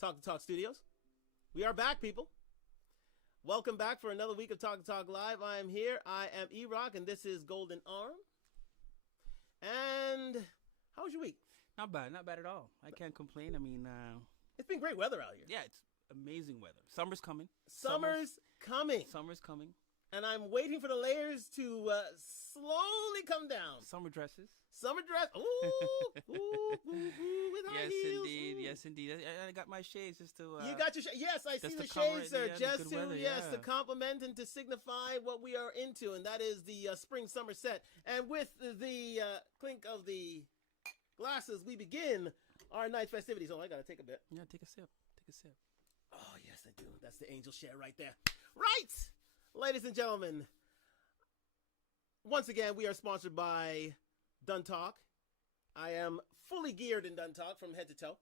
Talk to Talk Studios. We are back, people. Welcome back for another week of Talk to Talk Live. I am here. I am E-Rock, and this is Golden Arm. And how was your week? Not bad at all. I can't complain. I mean, it's been great weather out here. Yeah, it's amazing weather. Summer's coming. Summer's coming. Summer's coming. And I'm waiting for the layers to slowly come down. Summer dresses. Summer dress. Ooh, with high yes, heels. Indeed. Ooh. Yes, indeed. I got my shades just to. You got your yes, I see the shades, sir. Just to compliment and to signify what we are into, and that is the spring-summer set. And with the clink of the glasses, we begin our night festivities. Oh, I gotta take a bit. Yeah, take a sip. Take a sip. Oh, yes, I do. That's the angel share right there. Right! Ladies and gentlemen, once again, we are sponsored by Dun Talk. I am fully geared in Dun Talk from head to toe.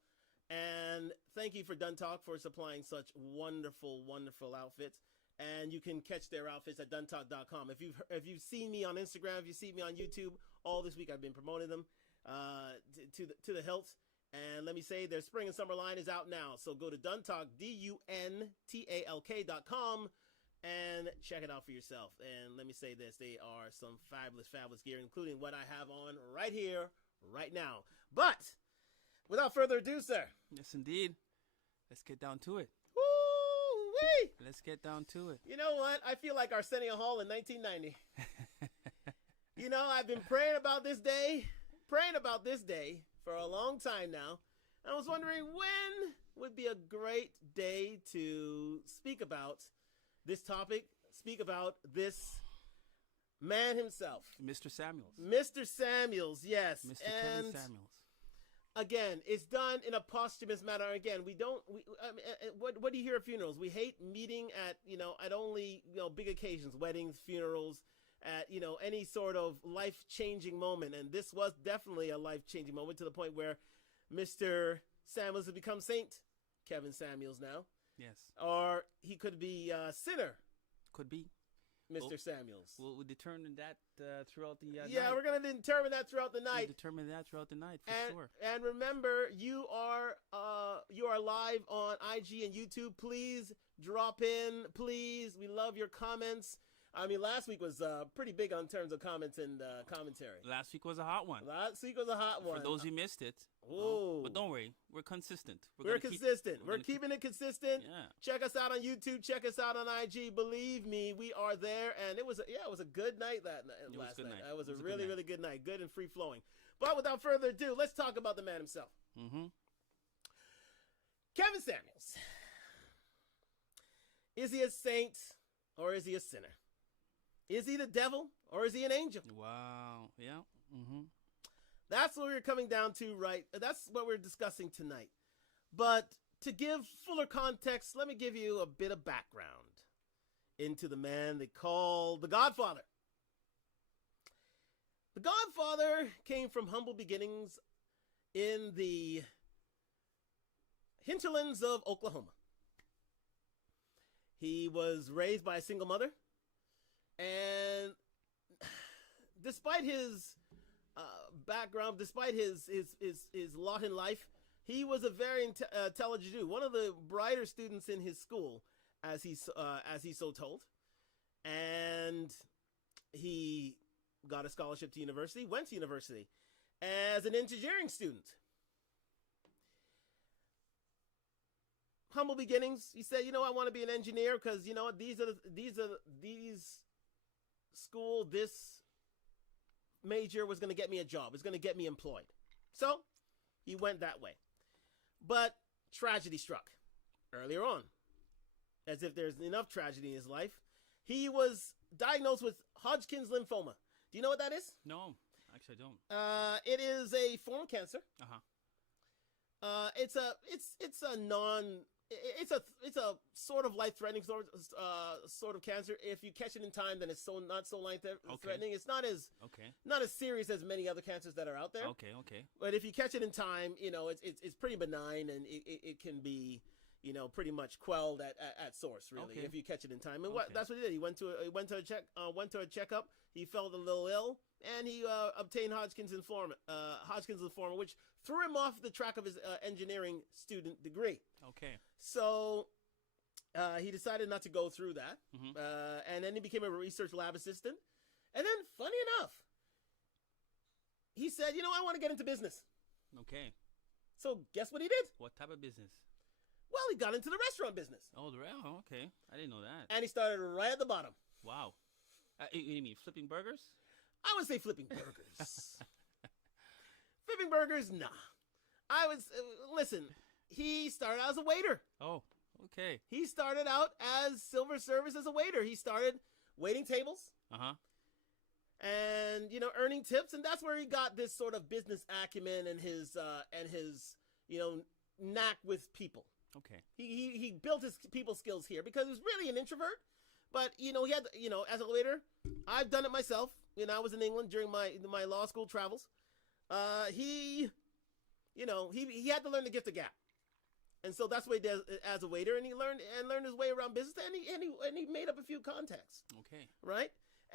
And thank you for Dun Talk for supplying such wonderful, wonderful outfits. And you can catch their outfits at duntalk.com. If you've seen me on Instagram, if you see me on YouTube, all this week I've been promoting them to the hilt. And let me say, their spring and summer line is out now. So go to Duntalk, DUNTALK.com, and check it out for yourself. And let me say this, they are some fabulous, fabulous gear, including what I have on right here, right now. But without further ado, sir. Yes, indeed. Let's get down to it. Woo-wee! Let's get down to it. You know what? I feel like Arsenio Hall in 1990. You know, I've been praying about this day for a long time now. And I was wondering when would be a great day to speak about this topic, speak about this man himself. Mr. Samuels. Mr. Samuels, yes. Mr. Kevin Samuels. Again, it's done in a posthumous manner. Again, what do you hear at funerals? We hate meeting at only, big occasions, weddings, funerals, at, any sort of life-changing moment. And this was definitely a life-changing moment to the point where Mr. Samuels has become Saint Kevin Samuels now. Yes. Or he could be sinner. Could be. Mr. Samuels. We'll determine that throughout the night. Yeah, we're going to determine that throughout the night. We'll determine that throughout the night, for sure. And remember, you are live on IG and YouTube. Please drop in. Please, we love your comments. I mean, last week was pretty big on terms of comments and commentary. Last week was a hot one. For those who missed it. Oh. But don't worry. We're consistent. We're consistent. We're keeping it consistent. Yeah. Check us out on YouTube. Check us out on IG. Believe me, we are there. And it was a good night last night. It was a really, really good night. Good and free-flowing. But without further ado, let's talk about the man himself. Mm-hmm. Kevin Samuels. Is he a saint or is he a sinner? Is he the devil or is he an angel? Wow. Yeah. Mm-hmm. That's what we're coming down to, right? That's what we're discussing tonight. But to give fuller context, let me give you a bit of background into the man they call the Godfather. The Godfather came from humble beginnings in the hinterlands of Oklahoma. He was raised by a single mother. And despite his background, despite his lot in life, he was a very intelligent dude. One of the brighter students in his school, as he's so told. And he got a scholarship to university, went to university as an engineering student. Humble beginnings. He said, I want to be an engineer because, this major was going to get me a job. It's going to get me employed. So he went that way. But tragedy struck earlier on. As if there's enough tragedy in his life. He was diagnosed with Hodgkin's lymphoma. Do you know what that is? No, actually I don't. It is a form of cancer. Uh-huh. It's a sort of life-threatening sort of cancer. If you catch it in time, then it's not so life-threatening. It's not as serious as many other cancers that are out there. Okay. But if you catch it in time, it's pretty benign and it can be, pretty much quelled at source, really, if you catch it in time. And that's what he did. He went to a checkup. He felt a little ill, and he obtained Hodgkin's lymphoma, which threw him off the track of his engineering student degree. Okay. So he decided not to go through that, Mm-hmm. and then he became a research lab assistant. And then, funny enough, he said, I want to get into business. Okay. So guess what he did? What type of business? Well, he got into the restaurant business. Oh, okay. I didn't know that. And he started right at the bottom. Wow. You mean flipping burgers? I would say flipping burgers. Flipping burgers, nah. Listen, he started out as a waiter. Oh, okay. He started out as silver service as a waiter. He started waiting tables. Uh-huh. And, earning tips. And that's where he got this sort of business acumen and his knack with people. Okay. He built his people skills here because he was really an introvert. But, he had, as a waiter, I've done it myself. I was in England during my law school travels. He had to learn the gift of gab. And so that's what he did as a waiter. And he learned his way around business. And he made up a few contacts. Okay. Right?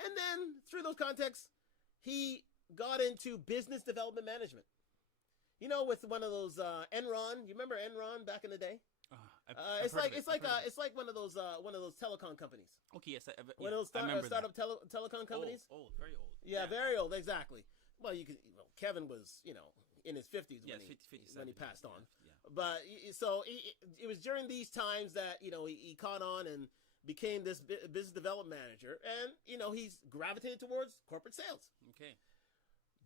And then through those contacts, he got into business development management. With one of those Enron. You remember Enron back in the day? It's like one of those telecom companies. Okay, yes, One of those startup telecom companies. Old, very old. Yeah, very old, exactly. Well, Kevin was in his 50s when he passed on. Yeah. But so it was during these times that he caught on and became this business development manager, and he's gravitated towards corporate sales. Okay.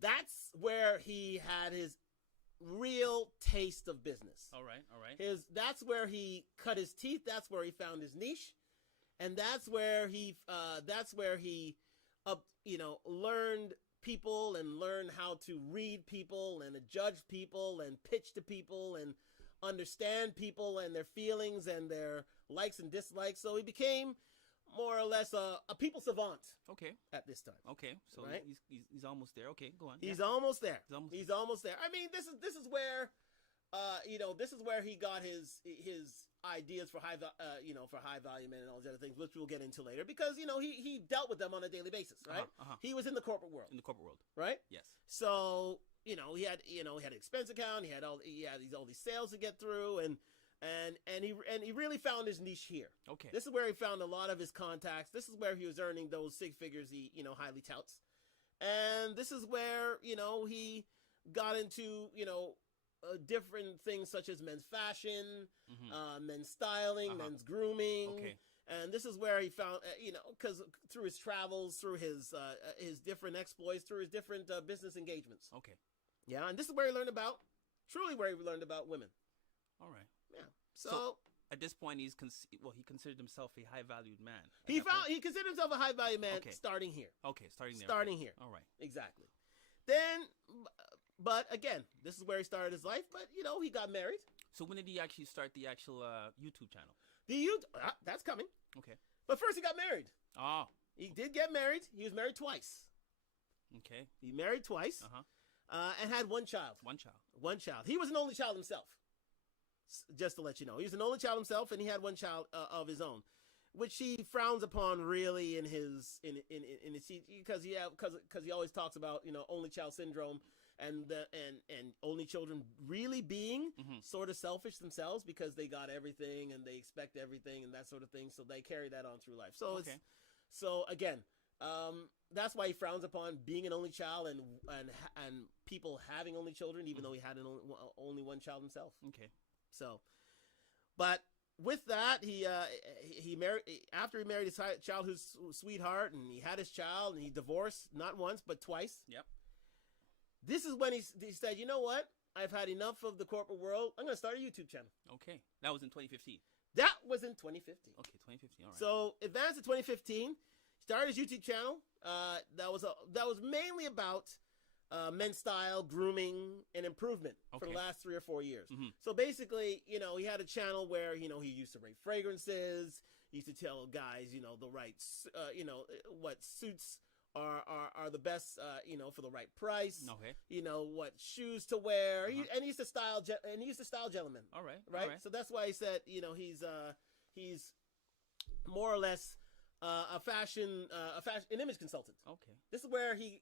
That's where he had his real taste of business. All right. That's where he cut his teeth. That's where he found his niche, and that's where he learned people and learned how to read people and judge people and pitch to people and understand people and their feelings and their likes and dislikes. So he became more or less a people savant. Okay. At this time. Okay. So right? he's almost there. Okay, go on. He's almost there. He's almost there. I mean, this is where this is where he got his ideas for high value men and all these other things, which we'll get into later, because he dealt with them on a daily basis, right? He was in the corporate world. Right? Yes. So he had an expense account. He had all these sales to get through, and he really found his niche here. Okay. This is where he found a lot of his contacts. This is where he was earning those six figures he highly touts, and this is where he got into different things such as men's fashion, men's styling, men's grooming. Okay. And this is where he found, because through his travels, through his different exploits, through his different business engagements. Okay. Yeah, and this is where he learned about women. All right. Yeah. So at this point, he considered himself a high-valued man. He considered himself a high-value man. Okay. Starting here. Okay, starting there. Starting here. All right. Exactly. Then, but again, this is where he started his life. But he got married. So when did he actually start the actual YouTube channel? That's coming. Okay. But first, he got married. Oh. He did get married. He was married twice. Okay. He married twice. And had one child. One child. He was an only child himself. Just to let you know, he was an only child himself, and he had one child of his own, which he frowns upon really in his because he always talks about only child syndrome and only children really being sort of selfish themselves because they got everything and they expect everything and that sort of thing, so they carry that on through life. So again, that's why he frowns upon being an only child and people having only children, even though he had only one child himself. Okay. So, but with that, he married after he married his childhood sweetheart, and he had his child, and he divorced not once but twice. Yep. This is when he said, "You know what? I've had enough of the corporate world. I'm going to start a YouTube channel." Okay, that was in 2015. That was in 2015. Okay, 2015. All right. So, advanced to 2015, started his YouTube channel. That was mainly about men's style, grooming, and improvement for the last 3 or 4 years. So basically, he had a channel where, he used to rate fragrances. He used to tell guys, the right, what suits are the best, for the right price. Okay. What shoes to wear. He used to style, gentlemen. All right. Right. So that's why he said, he's more or less an image consultant. Okay. This is where he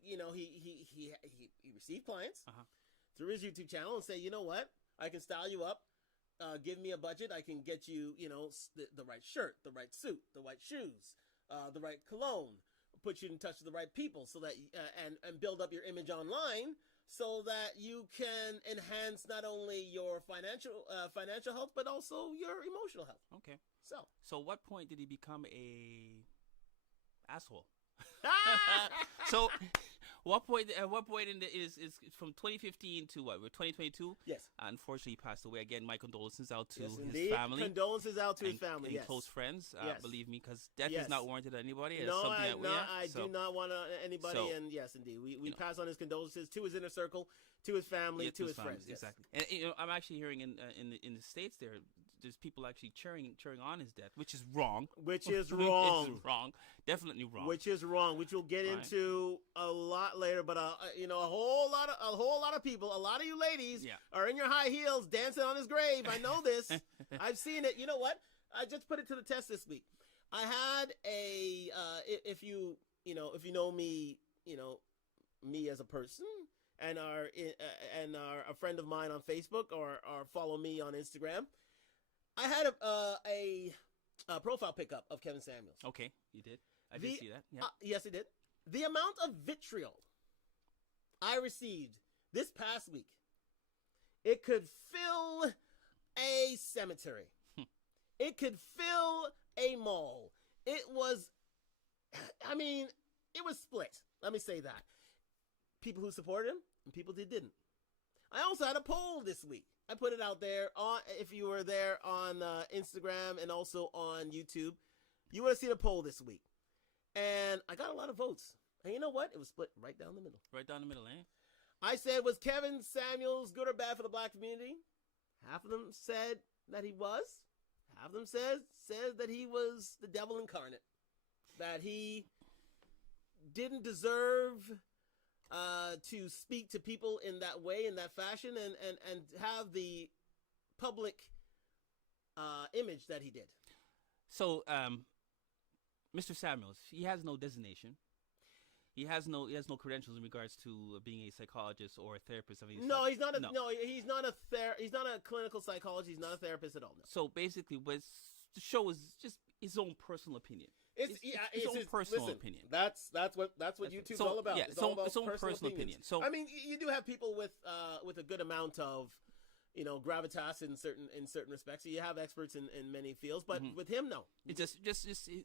received clients through his YouTube channel and say, you know what, I can style you up. Give me a budget. I can get you, the right shirt, the right suit, the right shoes, the right cologne. Put you in touch with the right people, so that and build up your image online, so that you can enhance not only your financial health, but also your emotional health. Okay. So what point did he become a asshole? So, what point is from 2015 to what? We're 2022. Yes. Unfortunately, he passed away. Again, my condolences out to his indeed. family. Condolences out to his family. And close friends. Yes. Believe me, because death is not warranted on anybody. It's No, something I do not want anybody. So, and yes, indeed, we pass on his condolences to his inner circle, to his family, to his friends. Exactly. And I'm actually hearing in the States there's people actually cheering on his death, which is wrong. Which is wrong. It's wrong. Definitely wrong. Which is wrong. Which we'll get into a lot later. But a whole lot of people, a lot of you ladies, are in your high heels dancing on his grave. I know this. I've seen it. You know what? I just put it to the test this week. I had if you know me, me as a person, and are a friend of mine on Facebook or follow me on Instagram. I had a profile pickup of Kevin Samuels. Okay, you did. I did see that. Yeah. Yes, I did. The amount of vitriol I received this past week, it could fill a cemetery. It could fill a mall. It was split. Let me say that. People who supported him and people who didn't. I also had a poll this week. I put it out there if you were there on Instagram and also on YouTube. You would have seen a poll this week. And I got a lot of votes. And you know what? It was split right down the middle. Right down the middle, eh? I said, was Kevin Samuels good or bad for the black community? Half of them said that he was. Half of them says that he was the devil incarnate. That he didn't deserve to speak to people in that way, in that fashion, and have the public image that he did. So, Mr. Samuels, he has no designation. He has no credentials in regards to being a psychologist or a therapist. He's not he's not a clinical psychologist. He's not a therapist at all. No. So basically, what the show is just his own personal opinion. It's his own personal opinion. That's what YouTube's all about. Yeah, it's all about its own personal opinion. So I mean, you do have people with a good amount of gravitas in certain respects. So you have experts in many fields, but with him, no. It's just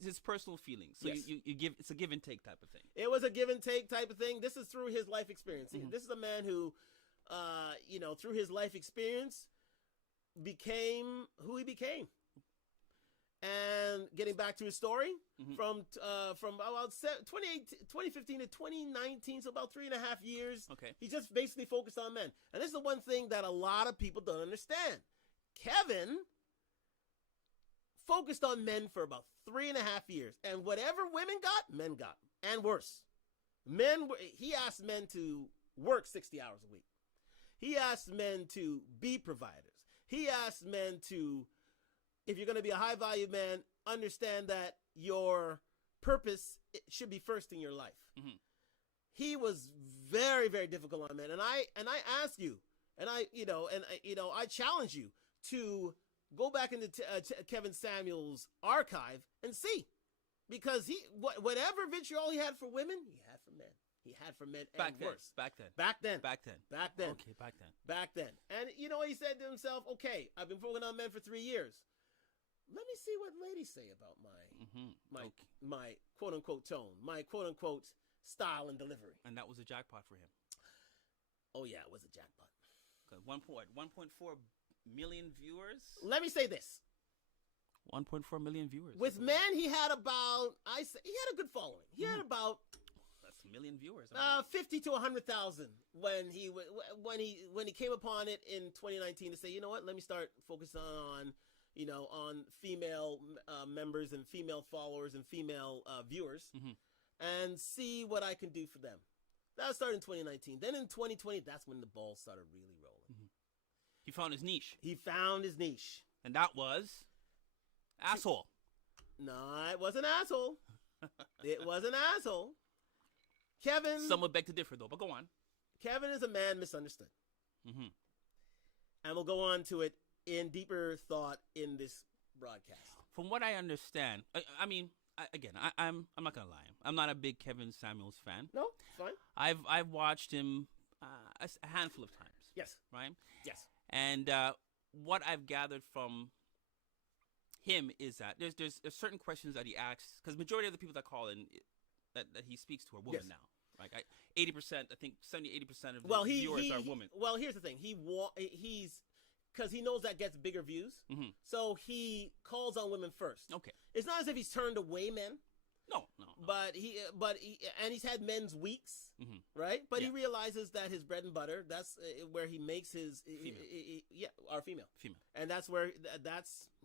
his personal feelings. So yes. you give, it's a give and take type of thing. It was a give and take type of thing. This is through his life experience. This is a man who, through his life experience, became who he became. And getting back to his story, from about 2015 to 2019, so about 3.5 years, he just basically focused on men. And this is the one thing that a lot of people don't understand. Kevin focused on men for about 3.5 years. And whatever women got, men got. And worse. He asked men to work 60 hours a week. He asked men to be providers. He asked men to, if you're going to be a high-value man, understand that your purpose should be first in your life. He was very, very difficult on men, and I ask you, and I challenge you to go back into Kevin Samuels' archive and see, because whatever vitriol he had for women, he had for men. He had for men and worse. Back then. Okay, back then. And he said to himself, okay, I've been focusing on men for 3 years. Let me see what ladies say about my quote unquote tone, my quote unquote style and delivery. And that was a jackpot for him. Oh yeah, it was a jackpot. 1.4 million viewers. Let me say this: 1.4 million viewers. With men, he had about he had a good following. He had about that's a million viewers. 50 to 100,000 when he came upon it in 2019 to say, you know what, let me start focusing on female members and female followers and female viewers, and see what I can do for them. That started in 2019. Then in 2020, that's when the ball started really rolling. He found his niche. And that was asshole. No, it wasn't asshole. It was an asshole. Kevin. Some would beg to differ, though, but go on. Kevin is a man misunderstood. Mm-hmm. And we'll go on to it in deeper thought in this broadcast. From what I understand, I'm not gonna lie. I'm not a big Kevin Samuels fan. No, it's fine. I've watched him a handful of times. Yes. Right. Yes. And what I've gathered from him is that there's certain questions that he asks, because majority of the people that call in that he speaks to are women now. Right. 80%, I think 70-80% of the viewers are women. Well, here's the thing. He's because he knows that gets bigger views. Mm-hmm. So he calls on women first. Okay. It's not as if he's turned away men. No. But he's had men's weeks, mm-hmm. right? But he realizes that his bread and butter, that's where he makes his our female. And that's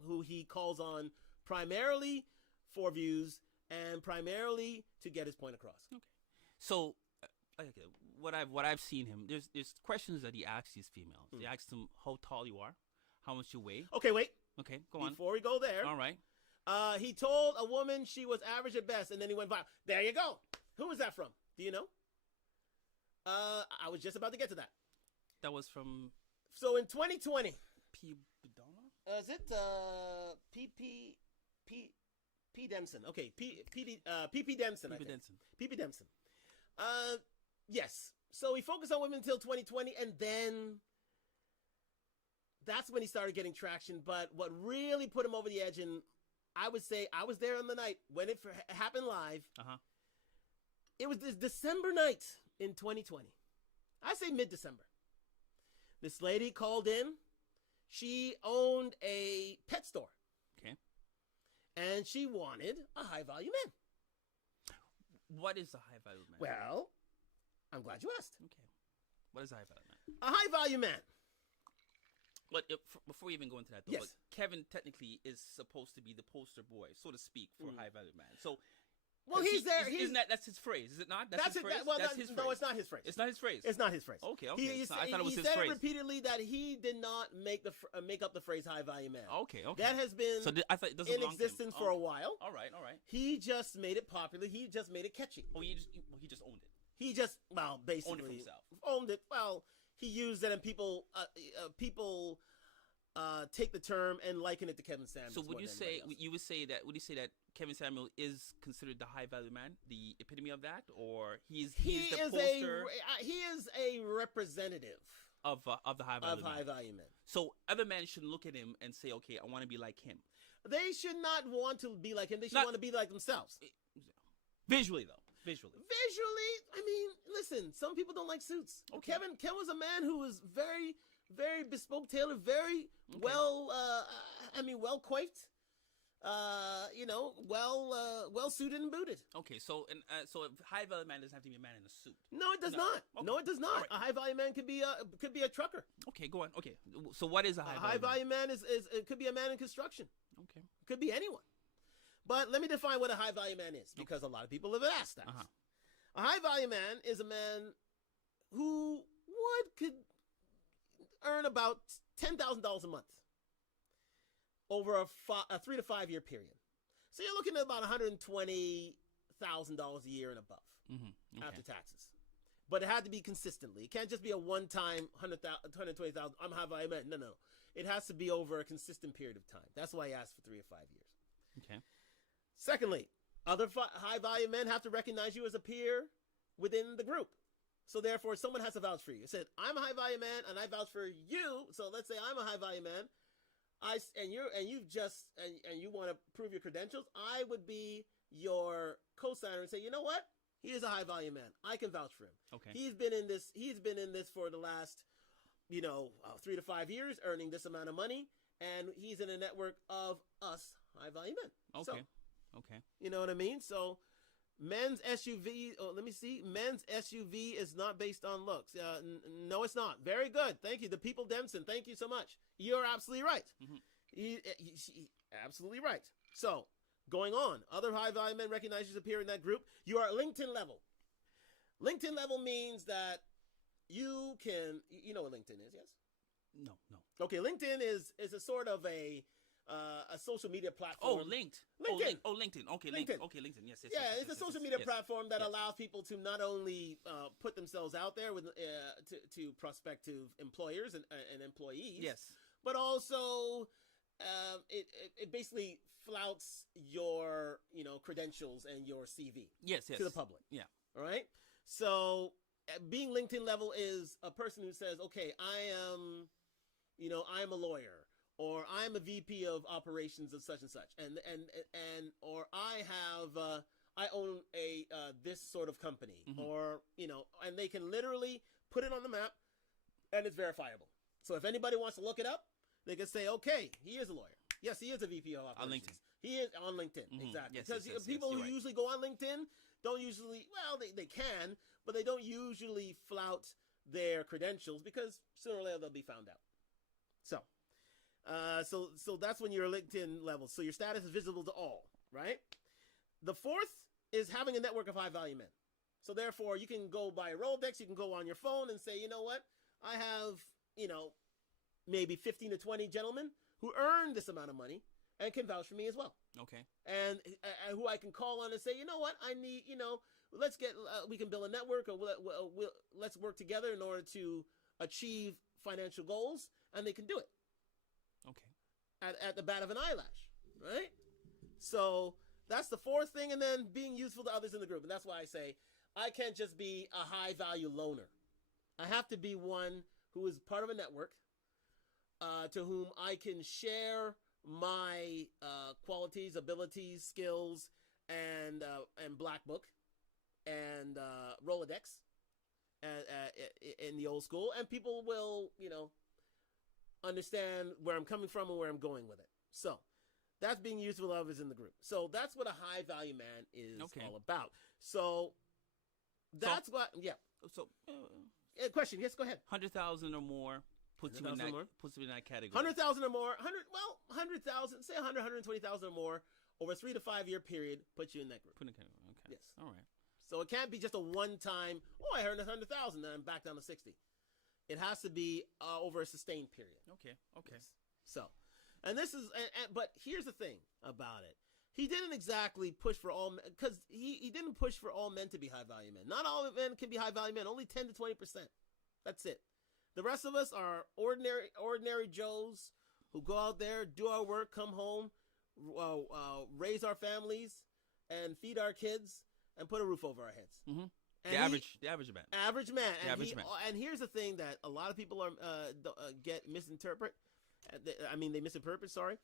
who he calls on primarily for views and primarily to get his point across. Okay. So, what I've seen him, there's questions that he asks these females. He asks them how tall you are, how much you weigh. Okay, wait. Okay, go on. Before we go there. All right. He told a woman she was average at best, and then he went viral. There you go. Who was that from? Do you know? I was just about to get to that. That was from... So in 2020... P. Badonna? Is it P. Dempson? Okay, P.P. Dempson, I think. P.P. Dempson. Yes. So he focused on women until 2020, and then that's when he started getting traction. But what really put him over the edge, and I would say I was there on the night when it happened live. Uh-huh. It was this December night in 2020. I say mid-December. This lady called in. She owned a pet store. Okay. And she wanted a high-value man. What is a high-value man? Well, I'm glad you asked. Okay. What is a high-value man? A high-value man. But before we even go into that, though, yes. Kevin technically is supposed to be the poster boy, so to speak, for High-Value Man. So, well, he's there. Isn't that's his phrase? Is it not? That's his phrase. That's his phrase. No, it's not his phrase. It's not his phrase. It's not his phrase. Okay. I thought it was his phrase. He said phrase. repeatedly that he did not make up the phrase high-value man. Okay. That has been I thought it doesn't in existence for a while. All right. He just made it popular. He just made it catchy. Oh, he just owned it. He just basically owned it for himself. Owned it. Well, he used it, and people take the term and liken it to Kevin Samuels. So would you say that Kevin Samuel is considered the high value man, the epitome of that, or he's the poster? He is a representative of the high value man. So other men should look at him and say, okay, I want to be like him. They should not want to be like him. They should want to be like themselves. Visually, though. Visually, I mean, listen. Some people don't like suits. Okay. Kevin was a man who was very, very bespoke, tailored, very well. Well coiffed. Well suited and booted. Okay, so a high value man doesn't have to be a man in a suit. No, it does not. Okay. No, it does not. Right. A high value man could be a trucker. Okay, go on. Okay, so what is a high value man? Is it could be a man in construction. Okay, it could be anyone. But let me define what a high-value man is, because a lot of people have asked that. Uh-huh. A high-value man is a man who could earn about $10,000 a month over a 3 to 5 year period. So you're looking at about $120,000 a year and above after taxes. But it had to be consistently. It can't just be a one-time $120,000. I'm a high-value man. No. It has to be over a consistent period of time. That's why I asked for 3 or 5 years. Okay. Secondly, other high-value men have to recognize you as a peer within the group. So therefore, someone has to vouch for you. It said, I'm a high-value man, and I vouch for you. So let's say I'm a high-value man, and you want to prove your credentials. I would be your co-signer and say, you know what? He is a high-value man. I can vouch for him. Okay. He's been in this for the last, 3 to 5 years, earning this amount of money, and he's in a network of us high-value men. Okay. Okay. You know what I mean? So men's SUV, men's SUV is not based on looks. No, it's not. Very good. Thank you. The People Dempson, thank you so much. You're absolutely right. He absolutely right. So, going on. Other high-value men recognize you as a peer in that group. You are LinkedIn level. LinkedIn level means that you can, you know what LinkedIn is, yes? No. Okay, LinkedIn is a sort of a a social media platform. Oh, LinkedIn. LinkedIn. LinkedIn. Okay, LinkedIn. Okay, LinkedIn. Yes, yes. Yeah, yes, it's yes, a social yes, media yes. platform that Yes. allows people to not only put themselves out there with to prospective employers and employees, Yes. but also it basically flouts your credentials and your CV Yes, yes. to the public. Yeah. All right. So being LinkedIn level is a person who says, okay, I'm a lawyer, or I'm a VP of operations of such and such, and or I own a this sort of company, or and they can literally put it on the map, and it's verifiable. So if anybody wants to look it up, they can say, okay, he is a lawyer. Yes, he is a VP of operations. On LinkedIn. He is on LinkedIn, exactly. Yes, because yes, people who you're right. usually go on LinkedIn don't usually, well, they can, but they don't usually flout their credentials because sooner or later they'll be found out. So that's when you're LinkedIn level. So your status is visible to all, right? The fourth is having a network of high value men. So therefore, you can go by a Rolodex, you can go on your phone and say, you know what, I have, maybe 15 to 20 gentlemen who earn this amount of money and can vouch for me as well. Okay. And who I can call on and say, you know what, I need, let's get, we can build a network, or let's work together in order to achieve financial goals, and they can do it. Okay. At the bat of an eyelash, right? So that's the fourth thing, and then being useful to others in the group. And that's why I say I can't just be a high value loner. I have to be one who is part of a network to whom I can share my qualities, abilities, skills, and Black Book and Rolodex in the old school, and people will, understand where I'm coming from and where I'm going with it. So that's being useful to others in the group. So that's what a high value man is all about. So that's what, yeah. So, question. Yes, go ahead. 100,000 or more puts you in that category. 100,000 or more. 100,000. Say 100, 120,000 or more over a 3 to 5 year period puts you in that group. Put in the category. Okay. Yes. All right. So it can't be just a one-time. Oh, I earned 100,000, then I'm back down to 60. It has to be over a sustained period. Okay. Okay. Yes. So, and this is, but here's the thing about it. He didn't exactly push for all men, because he didn't push for all men to be high value men. Not all men can be high value men. Only 10 to 20%. That's it. The rest of us are ordinary Joes who go out there, do our work, come home, raise our families, and feed our kids, and put a roof over our heads. Mm-hmm. And the average man. Average man. The average man. And here's the thing that a lot of people are get misinterpret. They misinterpret. Sorry.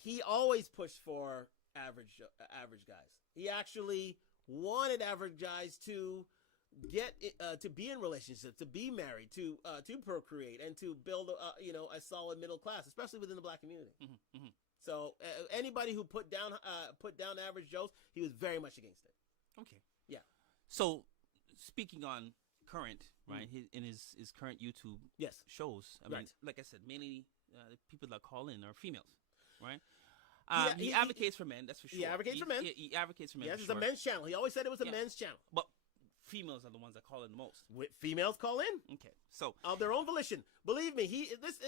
He always pushed for average guys. He actually wanted average guys to get to be in relationships, to be married, to procreate, and to build a solid middle class, especially within the Black community. Mm-hmm. Mm-hmm. So anybody who put down average Joes, he was very much against it. Okay. Yeah. So speaking on current, right? In his current YouTube shows, I mean, like I said, mainly the people that call in are females, right? He advocates for men, that's for sure. He advocates for men. He advocates for men. Yes, it's a men's channel. He always said it was a men's channel. But females are the ones that call in the most. Females call in. Okay, so of their own volition. Believe me, this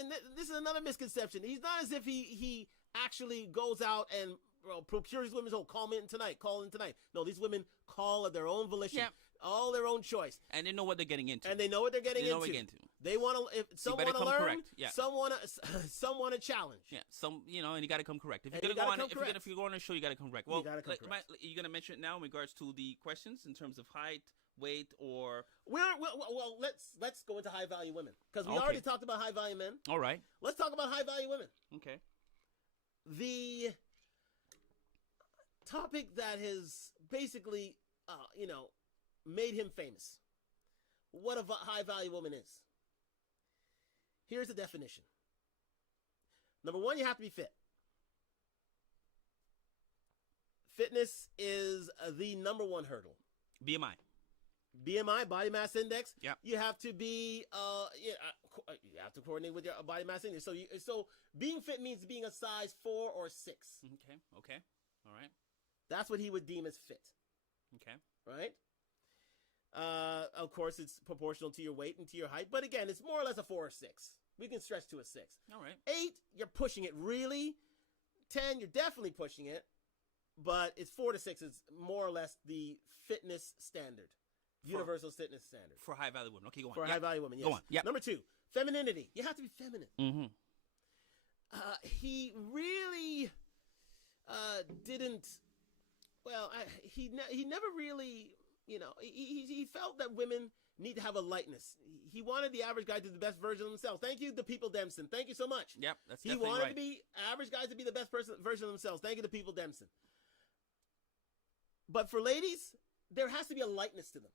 is another misconception. He's not as if he actually goes out and procures women. Oh, call in tonight. No, these women call of their own volition. Yeah. All their own choice. And they know what they're getting into. They want to. They want to. If some want to learn, correct. Yeah. Some want to challenge. Yeah. And you got to come correct. If you're gonna go on, if you go on a show, you got to come correct. Well, you're gonna mention it now in regards to the questions in terms of height, weight, or well, let's go into high value women, because we already talked about high value men. All right. Let's talk about high value women. Okay. The topic that has basically, made him famous. What a high value woman is. Here's the definition. Number one, you have to be fit. Fitness is the number one hurdle. BMI, body mass index. Yeah. You have to be, you have to coordinate with your body mass index. So being fit means being a size 4 or 6. Okay. All right. That's what he would deem as fit. Okay. Right? Of course, it's proportional to your weight and to your height. But again, it's more or less a 4 or 6. We can stretch to a 6. All right. 8, you're pushing it really. 10, you're definitely pushing it. But it's 4 to 6 is more or less the fitness standard. Universal fitness standard. For high value women. Okay, go on. For high value women, yes. Go on. Yep. Number 2, femininity. You have to be feminine. Mm-hmm. He really didn't. Well, he never really, he felt that women need to have a lightness. He wanted the average guy to be the best version of themselves. Thank you, the people Dempson. Thank you so much. Yep, that's he definitely wanted right. to be average guys to be the best version of themselves. Thank you, the people Dempson. But for ladies, there has to be a lightness to them.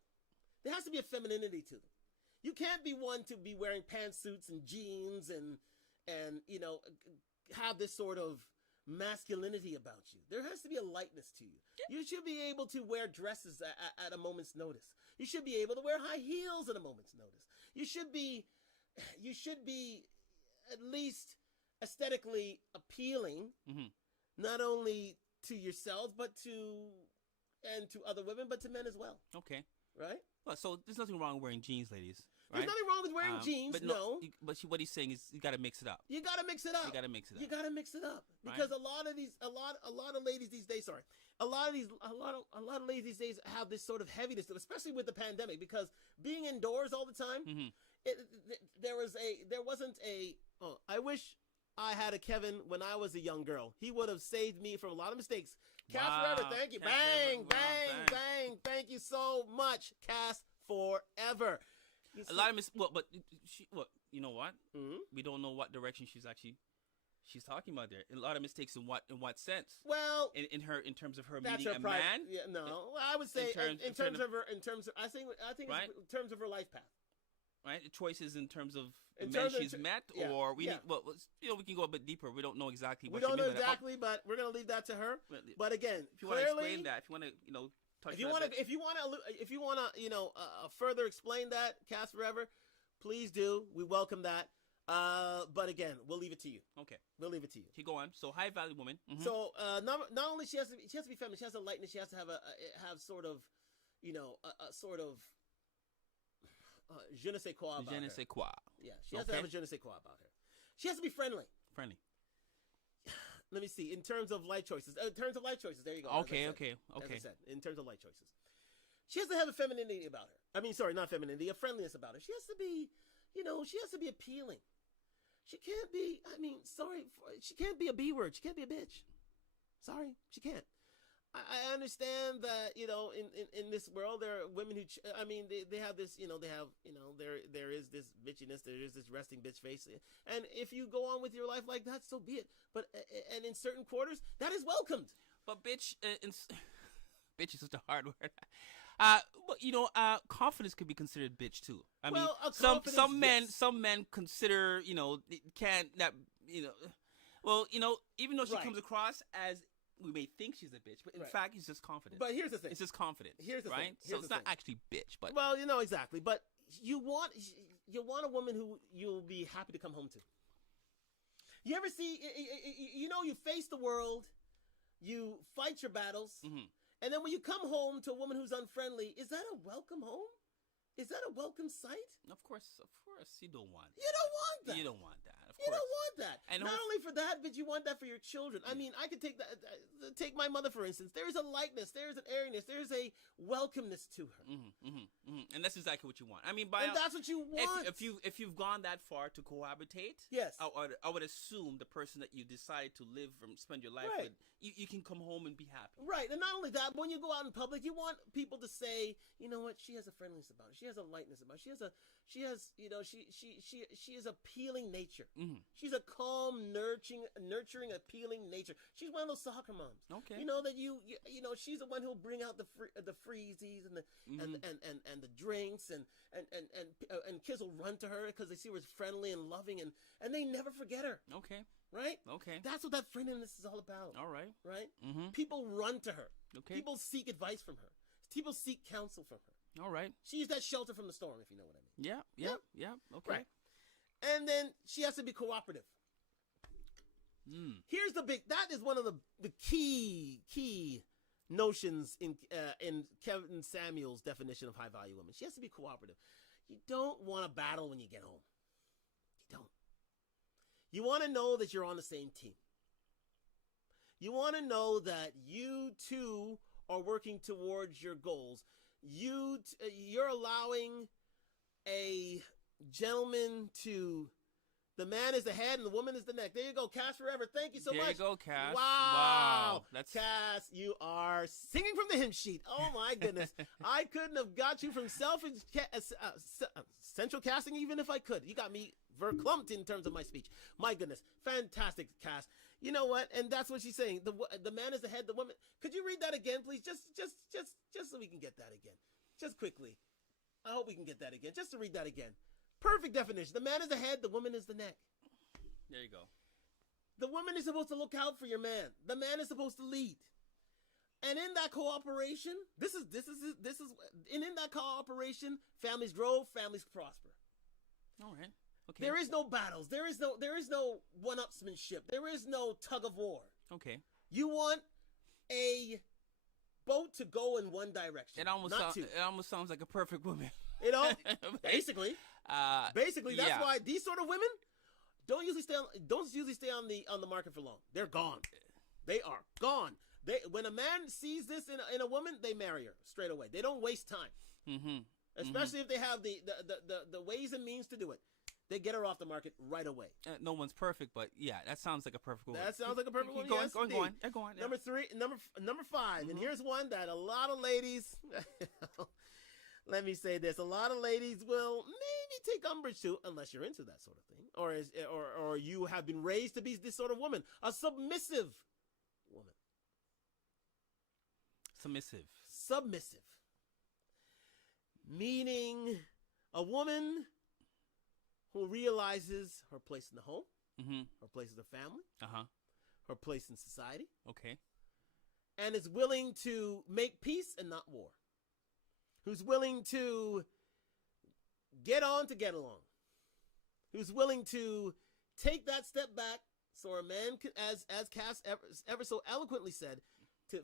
There has to be a femininity to them. You can't be one to be wearing pantsuits and jeans and have this sort of masculinity about you. There has to be a lightness to you. You should be able to wear dresses at a moment's notice. You should be able to wear high heels at a moment's notice. You should be at least aesthetically appealing, not only to yourself but to other women, but to men as well. Okay. Right? Well, so there's nothing wrong with wearing jeans, ladies. There's right? nothing wrong with wearing jeans, but no. But what he's saying is you got to mix it up. You got to mix it up. You got to mix it up. You got to mix it up because a lot of ladies these days, a lot of ladies these days have this sort of heaviness, especially with the pandemic, because being indoors all the time, there wasn't a. Oh, I wish I had a Kevin when I was a young girl. He would have saved me from a lot of mistakes. Cass forever, thank you. Bang, bang, bang. Thank you so much, Cass forever. A lot of but you know what? Mm-hmm. We don't know what direction she's talking about there. A lot of mistakes in what sense? Well, in terms of her that's meeting her a pride. man. Yeah, no, in terms of I think right? it's in terms of her life path. Right, choices in terms of the In men terms of- she's met, yeah, or we yeah. need, we can go a bit deeper. We don't know exactly what We don't she know means by that. exactly, but we're gonna leave that to her. But again, If you want to clearly, explain that, if you want to, touch if you want to, further explain that, Cass forever, please do. We welcome that. But again, we'll leave it to you. Okay, we'll leave it to you. Keep going. So high value woman. Mm-hmm. So not only she has to be feminine, she has a lightness. She has to have sort of, a sort of je ne sais quoi about Je ne her. sais quoi. Yeah, she has to have a je ne sais quoi about her. She has to be friendly. Friendly. Let me see. In terms of life choices. There you go. Okay. As I said, in terms of life choices. She has to have a femininity about her. I mean, sorry, not femininity, a friendliness about her. She has to be, she has to be appealing. She can't be, she can't be a B word. She can't be a bitch. Sorry, she can't. I understand that, in this world, there are women who, they have this, there is this bitchiness, there is this resting bitch face. And if you go on with your life like that, so be it. But, and in certain quarters, that is welcomed. But bitch, bitch is such a hard word. Confidence could be considered bitch too. I mean, some men consider, even though she comes across as we may think she's a bitch, but in fact, it's just confidence. But here's the thing. It's just confidence. Here's the thing. So it's not actually bitch, but well, exactly. But you want a woman who you'll be happy to come home to. You ever see? You face the world, you fight your battles, and then when you come home to a woman who's unfriendly, is that a welcome home? Is that a welcome sight? Of course, you don't want that. You don't want that. You don't want that. Of You course. don't want that. And not only for that, but you want that for your children. I mean, I could take that. Take my mother for instance. There is a lightness. There is an airiness. There is a welcomeness to her. And that's exactly what you want. I mean, that's what you want. If you've gone that far to cohabitate, yes, I would assume the person that you decide to live and spend your life with, you can come home and be happy. Right, and not only that, when you go out in public, you want people to say, you know what, she has a friendliness about her. She has a lightness about her. She has appealing nature. She's a calm, nurturing, appealing nature. She's one of those soccer moms. Okay. That she's the one who'll bring out the freezies and the drinks and kids will run to her because they see her as friendly and loving and they never forget her. Okay. Right? Okay. That's what that friendliness is all about. All right. Right? People run to her. Okay. People seek advice from her. People seek counsel from her. All right. She's that shelter from the storm, if you know what I mean. Yeah. Okay. Right. And then she has to be cooperative. Here's that is one of the key notions in Kevin Samuel's definition of high value women. She has to be cooperative. You don't want to battle when you get home. You don't. You want to know that you're on the same team. You want to know that you too are working towards your goals. You're allowing a gentleman to. The man is the head and the woman is the neck. There you go, Cass Forever. Thank you so much. There you go, Cass. Wow. That's Cass, you are singing from the hymn sheet. Oh, my goodness. I couldn't have got you from Central Casting even if I could. You got me verklempt in terms of my speech. My goodness. Fantastic, Cass. You know what? And that's what she's saying. The man is the head, the woman. Could you read that again, please? Just so we can get that again. Just quickly. I hope we can get that again. Just to read that again. Perfect definition. The man is the head, the woman is the neck. There you go. The woman is supposed to look out for your man. The man is supposed to lead. And in that cooperation, in that cooperation, families grow, families prosper. All right. Okay. There is no battles. There is no one-upsmanship. There is no tug of war. Okay. You want a boat to go in one direction. It almost sounds like a perfect woman. You know, basically. Basically, that's yeah. why these sort of women don't usually stay on the market for long. They're gone. They are gone. When a man sees this in a woman, they marry her straight away. They don't waste time. Mm-hmm. Especially if they have the ways and means to do it. They get her off the market right away. No one's perfect, but yeah, that sounds like a perfect woman. That sounds like a perfect woman. Go Yes, on. indeed. Go on. Yeah. Number 5, and here's one that a lot of ladies. Let me say this: a lot of ladies will maybe take umbrage to, unless you're into that sort of thing, or you have been raised to be this sort of woman, a submissive woman. Submissive, meaning a woman who realizes her place in the home, her place in the family, her place in society. Okay. And is willing to make peace and not war. Who's willing to get on to get along. Who's willing to take that step back so a man can, as Cass ever so eloquently said,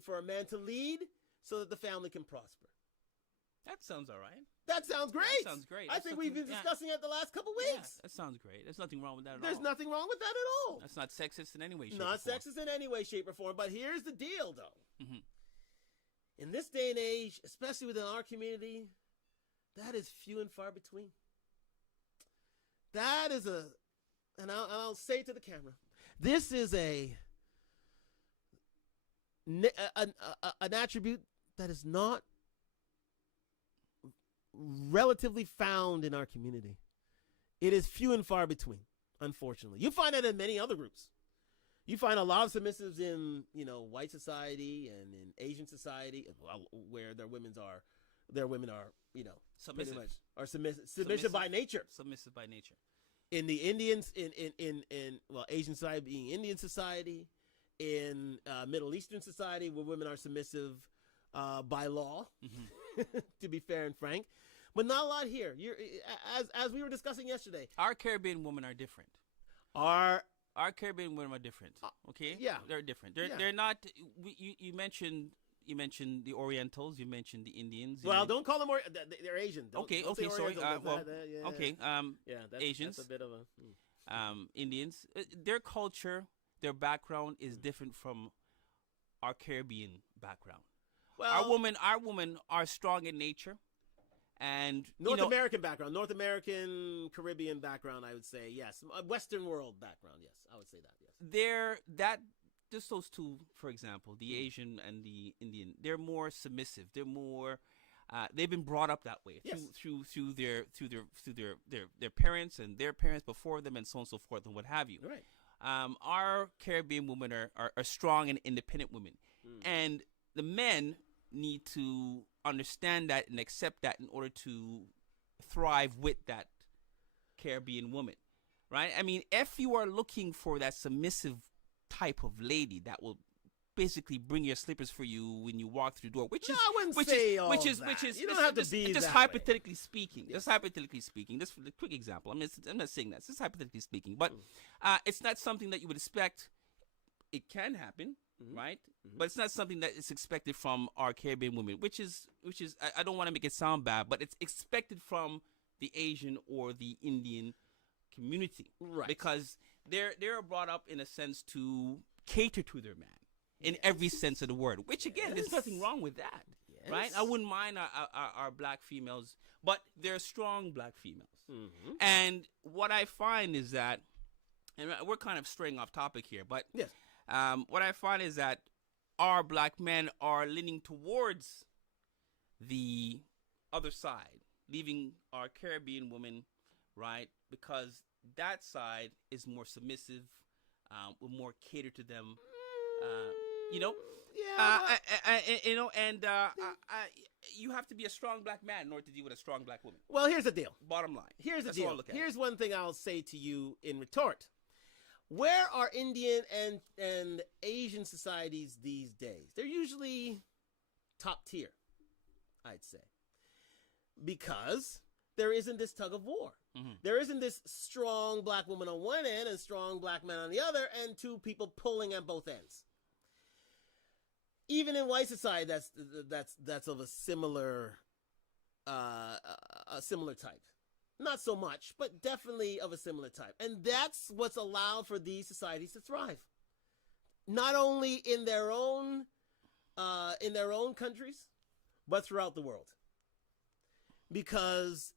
for a man to lead so that the family can prosper. That sounds all right. That sounds great. That sounds great. I think we've been discussing it the last couple weeks. Yeah, that sounds great. There's nothing wrong with that at all. There's nothing wrong with that at all. That's not sexist in any way, shape, Not or form. sexist in any way, shape, or form. But here's the deal, though. Mm-hmm. In this day and age, especially within our community, that is few and far between. That is and I'll say it to the camera, this is an attribute that is not relatively found in our community. It is few and far between, unfortunately. You find it in many other groups. You find a lot of submissives in, white society and in Asian society, where their women are, submissive. pretty much are submissive by nature. Submissive by nature. In the Indians, in Asian society being Indian society, in Middle Eastern society where women are submissive by law, to be fair and frank, but not a lot here. As we were discussing yesterday, Our Caribbean women are different. Our Caribbean women are different. Okay, yeah, they're different. Yeah. They're not. You mentioned the Orientals. You mentioned the Indians. Well, don't call them they're Asian. Don't Okay, say sorry. Orientals. Okay. Asians. That's a bit of a. Indians. Their culture, their background is different from our Caribbean background. Well, our women are strong in nature. And North American background, North American, Caribbean background, I would say, yes. Western world background, yes. I would say that, yes. Just those two, for example, the Asian and the Indian, they're more submissive. They're more, they've been brought up that way through their parents and their parents before them and so on and so forth and what have you. Right. Our Caribbean women are strong and independent women. And the men need to understand that and accept that in order to thrive with that Caribbean woman, right? I mean, if you are looking for that submissive type of lady that will basically bring your slippers for you when you walk through the door, which is you don't have to be just that hypothetically way. Speaking. Just hypothetically speaking. Just for the quick example. I'm not saying that. Just hypothetically speaking, but it's not something that you would expect. It can happen. Right, but it's not something that is expected from our Caribbean women, which is I don't want to make it sound bad, but it's expected from the Asian or the Indian community, right? Because they're brought up in a sense to cater to their man, in every sense of the word. Which again, there's nothing Yes. wrong with that, right? I wouldn't mind our black females, but they're strong black females. Mhm. And what I find is that, and we're kind of straying off topic here, but Yes. what I find is that our black men are leaning towards the other side, leaving our Caribbean women, right? Because that side is more submissive, will more cater to them, you know. Yeah. You have to be a strong black man in order to deal with a strong black woman. Well, here's the deal. Bottom line. Here's the That's how I deal. look at Here's one thing I'll say to you in retort. Where are Indian and Asian societies these days? They're usually top tier, I'd say. Because there isn't this tug of war. Mhm. There isn't this strong black woman on one end and strong black man on the other, and two people pulling at both ends. Even in white society, that's of a similar type. Not so much, but definitely of a similar type. And that's what's allowed for these societies to thrive. Not only in their own countries, but throughout the world. Because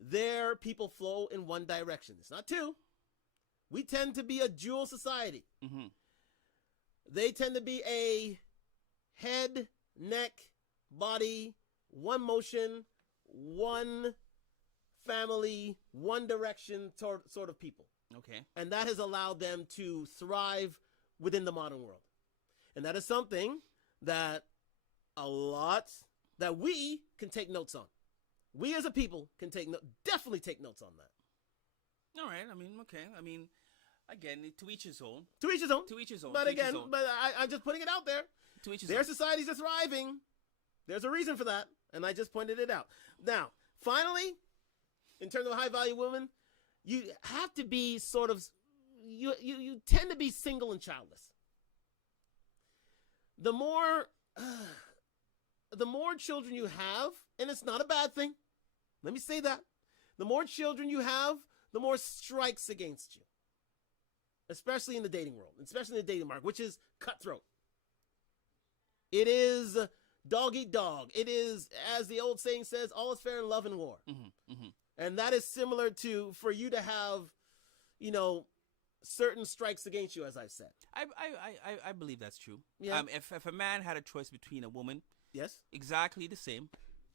their people flow in one direction. It's not two. We tend to be a dual society. Mm-hmm. They tend to be a head, neck, body, one motion, one family, one direction sort of people. Okay. And that has allowed them to thrive within the modern world. And that is something that that we can take notes on. We as a people can definitely take notes on that. All right. I mean, okay. I mean, again, to each his own. To each his own. To each his own. But to each his again, own. I'm just putting it out there. To each his Their own. societies are thriving. There's a reason for that, and I just pointed it out. Now, finally, in terms of high-value women, you have to be sort of, you tend to be single and childless. The more children you have, and it's not a bad thing, let me say that, the more children you have, the more strikes against you. Especially in the dating world, especially in the dating market, which is cutthroat. It is dog eat dog. It is, as the old saying says, all is fair in love and war. Mm-hmm. Mm-hmm. And that is similar to, for you to have, certain strikes against you, as I've said. I believe that's true. Yeah. If a man had a choice between a woman, Yes. exactly the same,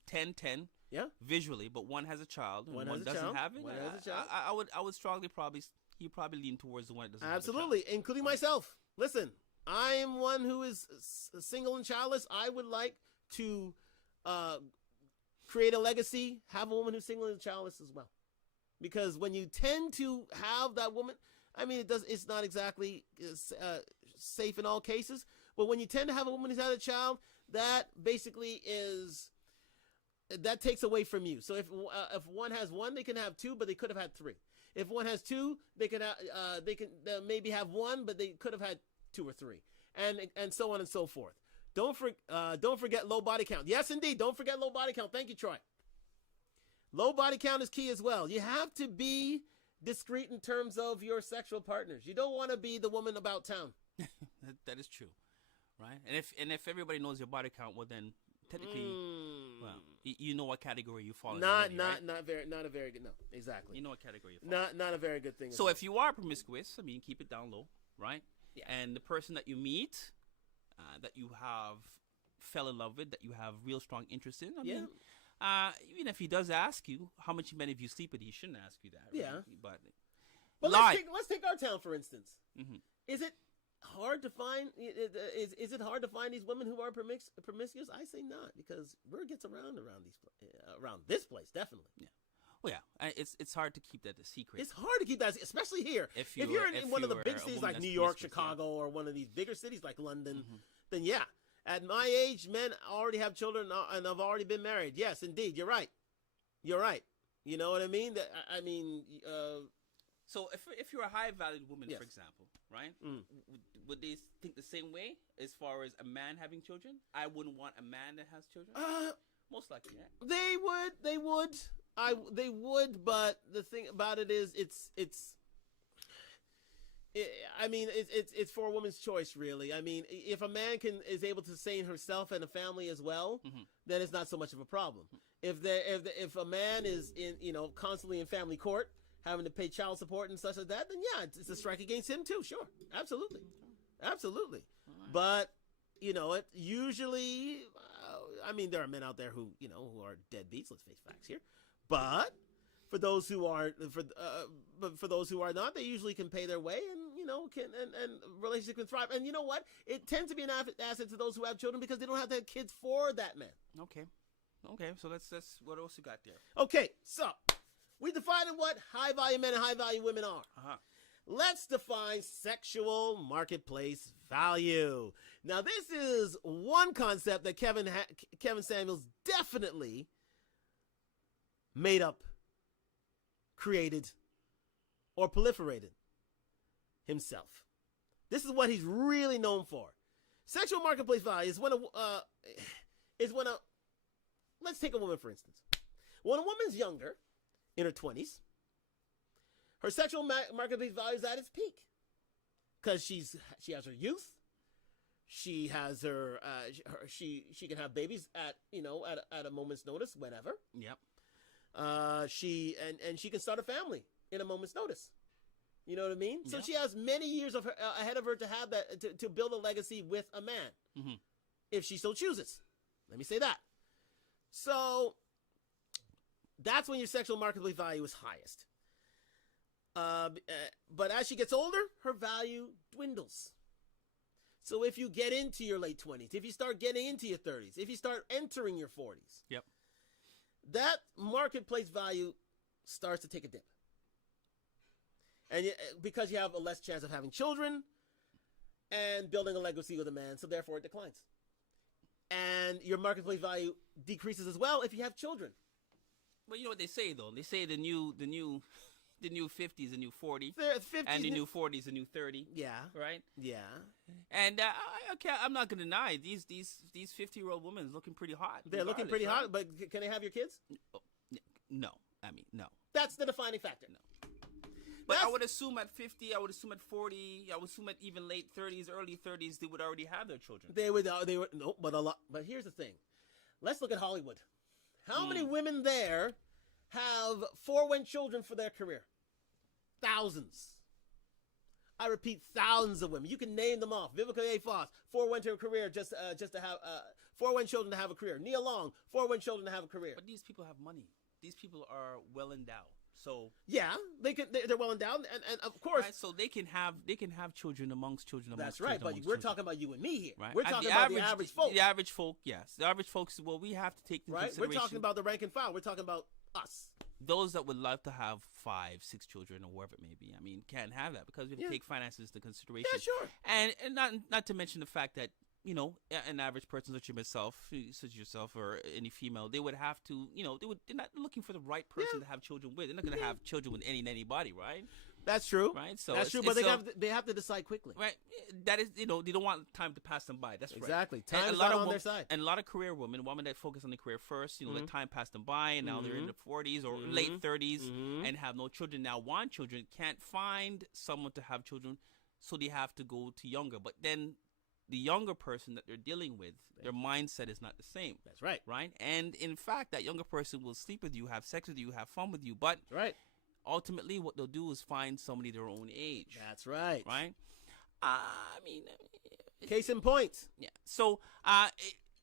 10-10, Yeah. visually, but one has a child and One one has a doesn't child, have it, one has a child. I would strongly you probably lean towards the one that doesn't Absolutely, including myself. Listen, I am one who is single and childless. I would like to create a legacy, have a woman who's single and childless as well. Because when you tend to have that woman, I mean, it's not exactly safe in all cases, but when you tend to have a woman who's had a child, that basically that takes away from you. So if one has one, they can have two, but they could have had three. If one has two, they can maybe have one, but they could have had two or three, and so on and so forth. Don't forget low body count. Yes, indeed, don't forget low body count. Thank you, Troy. Low body count is key as well. You have to be discreet in terms of your sexual partners. You don't want to be the woman about town. that is true, right? And if everybody knows your body count, well then technically, well, you know what category you fall in. Not a very good. No, exactly. You know what category you fall in. Not a very good thing. So if you are promiscuous, I mean, keep it down low, right? Yeah. And the person that you meet, that you have fell in love with, that you have real strong interest in, I mean, even if he does ask you how much men have you sleep with, he shouldn't ask you that. Right? Yeah. But let's take our town for instance. Mm-hmm. Is it hard to find? Is it hard to find these women who are promiscuous? I say not, because word gets around this place definitely. Yeah. Well, yeah, it's hard to keep that a secret. It's hard to keep that, especially here. If you're in one of the big cities like New York, Chicago, or one of these bigger cities like London, then yeah. At my age, men already have children and have already been married. Yes, indeed, you're right. You're right. You know what I mean? So if you're a high-valued woman, Yes. for example, right? Would they think the same way as far as a man having children? I wouldn't want a man that has children. Most likely, yeah. They would, but the thing about it is, it's I mean, it's for a woman's choice, really. I mean, if a man is able to sustain herself and a family as well, then it's not so much of a problem. If a man is constantly in family court, having to pay child support and such like that, then yeah, it's a strike against him too. Sure, absolutely. Right. But it usually, I mean, there are men out there who are deadbeats. Let's face facts here, but. For those who are for those who are not, they usually can pay their way and and relationship can thrive. And you know what? It tends to be an asset to those who have children because they don't have to have kids for that man. Okay. So that's what else you got there? Okay, so we defined what high value men and high value women are. Let's define sexual marketplace value. Now, this is one concept that Kevin Samuels definitely made up, created, or proliferated himself. This is what he's really known for. Sexual marketplace value is when a let's take a woman for instance. When a woman's younger, in her 20s, her sexual marketplace value is at its peak because she has her youth. She has her she can have babies at a moment's notice whenever. Yep. She can start a family in a moment's notice. You know what I mean? Yeah. So she has many years ahead of her to have that to build a legacy with a man, if she so chooses. Let me say that. So that's when your sexual marketplace value is highest. But as she gets older, her value dwindles. So if you get into your late 20s, if you start getting into your 30s, if you start entering your 40s, yep, that marketplace value starts to take a dip. And because you have a less chance of having children and building a legacy with a man, so therefore it declines. And your marketplace value decreases as well if you have children. Well, you know what they say though? They say the new 50 is the new 40, and the new 40 is the new 30. Yeah. Right. Yeah. And I'm not gonna deny these 50-year-old women looking pretty hot. They're looking pretty hot, but can they have your kids? No. I mean, no. That's the defining factor. No. But I would assume at 50, I would assume at 40, I would assume at even late 30s, early 30s, they would already have their children. They would no, but a lot. But here's the thing. Let's look at Hollywood. How many women there have forewent children for their career? Thousands. I repeat, thousands of women. You can name them off. Vivica A. Fox forewent her career just to have forewent children to have a career. Nia Long forewent children to have a career. But these people have money. These people are well endowed. So yeah, they're well endowed, and of course, right, so they can have children amongst children. That's right, but we're talking about you and me here. Right? We're talking about the average folk. The average folk, yes, the average folks. Well, we have to take into consideration. We're talking about the rank and file. We're talking about us. Those that would love to have 5, 6 children or whatever it may be. I mean, can't have that because we have to take finances into consideration. Yeah, sure. And not to mention the fact that an average person such as yourself or any female, they would have to, they're not looking for the right person to have children with. They're not going to have children with anybody, right? That's true. Right? So that's true, but they have to decide quickly. Right? That is, they don't want time to pass them by. That's exactly. Right. Time is not on their side. And a lot of career women that focus on the career first, let time pass them by, and now they're in the 40s or late 30s and have no children. Now want children, can't find someone to have children, so they have to go to younger. But then the younger person that they're dealing with, their mindset is not the same. That's right. Right? And in fact, that younger person will sleep with you, have sex with you, have fun with you, but right. Ultimately, what they'll do is find somebody their own age. That's right. Right? I mean... Case in point. Yeah. So,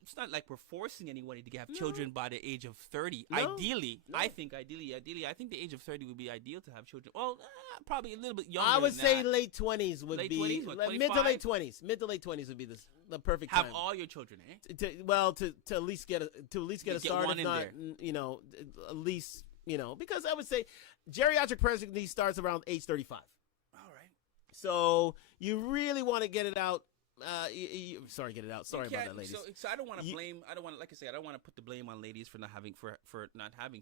it's not like we're forcing anybody to have children by the age of 30. No. Ideally, I think the age of 30 would be ideal to have children. Well, probably a little bit younger. I would than say that. late 20s would be 20s, what, mid to late 20s. Mid to late 20s would be the perfect have time. all your children, eh? To at least get a start, one if not, there. At least, because I would say geriatric pregnancy starts around age 35. All right. So you really want to get it out. Sorry about that, ladies. So I don't want to blame. I don't want, like I said, I don't want to put the blame on ladies for not having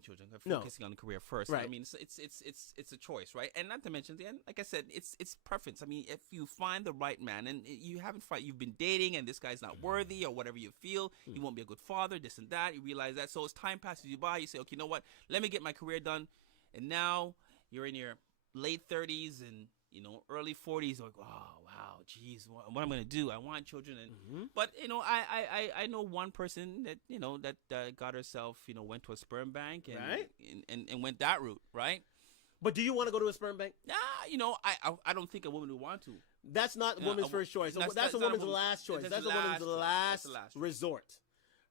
children. Focusing on the career first. Right. I mean, it's a choice, right? And not to mention, like I said, it's preference. I mean, if you find the right man and you've been dating and this guy's not worthy or whatever you feel, he won't be a good father, this and that. You realize that. So as time passes you by, you say, okay, you know what? Let me get my career done. And now you're in your late 30s and early 40s, like, oh wow, geez, what I'm gonna do? I want children, Mm-hmm. but I know one person that that got herself, went to a sperm bank and Right. and went that route, right? But do you want to go to a sperm bank? I don't think a woman would want to. That's not a woman's first choice. That's a not woman's last choice. That's a woman's That's the last last choice. resort.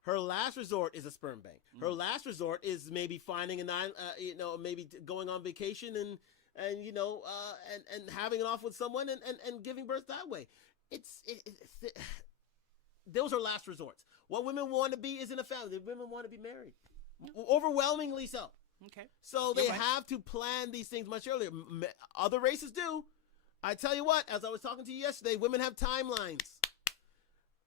Her last resort is a sperm bank. Her last resort is maybe finding maybe going on vacation and having it off with someone and giving birth that way. Those are last resorts. What women want to be is in a family. Women want to be married, overwhelmingly so. Okay. So they have to plan these things much earlier. Other races do. I tell you what, as I was talking to you yesterday, women have timelines.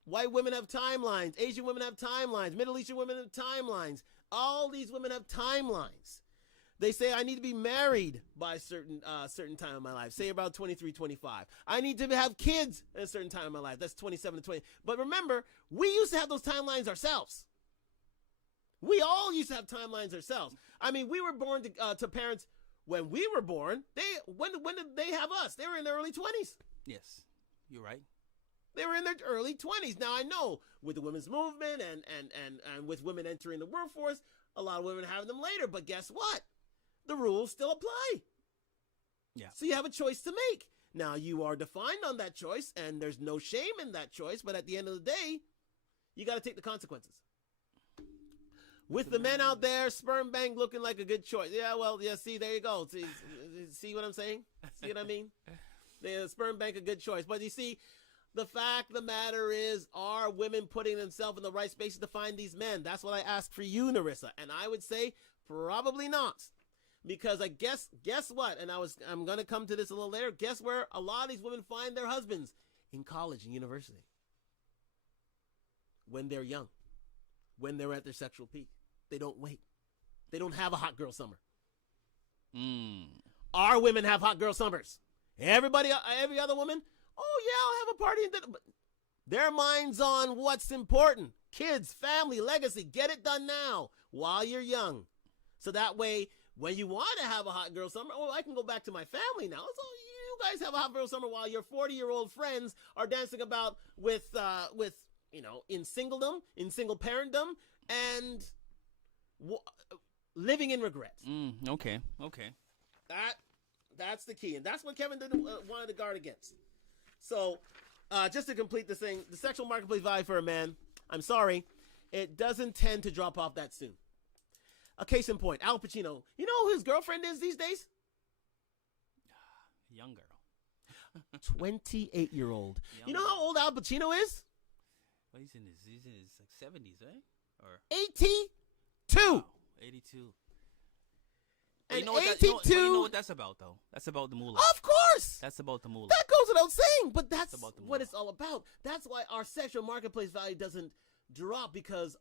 White women have timelines. Asian women have timelines. Middle Eastern women have timelines. All these women have timelines. They say, I need to be married by a certain time in my life, say about 23, 25. I need to have kids at a certain time in my life. That's 27 to 20. But remember, we used to have those timelines ourselves. We all used to have timelines ourselves. I mean, we were born to parents. When we were born, when did they have us? They were in their early 20s. Yes, you're right. They were in their early 20s. Now, I know with the women's movement and with women entering the workforce, a lot of women have them later. But guess what? The rules still apply. Yeah. So you have a choice to make. Now, you are defined on that choice, and there's no shame in that choice. But at the end of the day, you got to take the consequences. With the men out there, sperm bank looking like a good choice. Yeah, well, yeah, see, there you go. See what I'm saying? See what I mean? The sperm bank a good choice. But you see, the fact of the matter is, are women putting themselves in the right spaces to find these men? That's what I ask for you, Narissa. And I would say probably not. Because I guess what? And I'm going to come to this a little later. Guess where a lot of these women find their husbands? In college and university. When they're young. When they're at their sexual peak. They don't wait. They don't have a hot girl summer. Our women have hot girl summers. Every other woman, oh yeah, I'll have a party. But their mind's on what's important. Kids, family, legacy. Get it done now while you're young. So that way, when you want to have a hot girl summer, I can go back to my family now. So you guys have a hot girl summer while your 40-year-old friends are dancing about with in singledom, in single parentdom, and living in regret. Okay. That's the key, and that's what Kevin didn't wanted to guard against. So, just to complete this thing, the sexual marketplace value for a man, I'm sorry, it doesn't tend to drop off that soon. A case in point, Al Pacino. You know who his girlfriend is these days? Young girl. 28-year-old. You know how old Al Pacino is? Well, he's in his like 70s, right? Or 82. Wow, 82. And you know what 82. you know what that's about, though? That's about the moolah. Of course. That's about the moolah. That goes without saying, but that's what it's moolah. all about. That's why our sexual marketplace value doesn't drop, because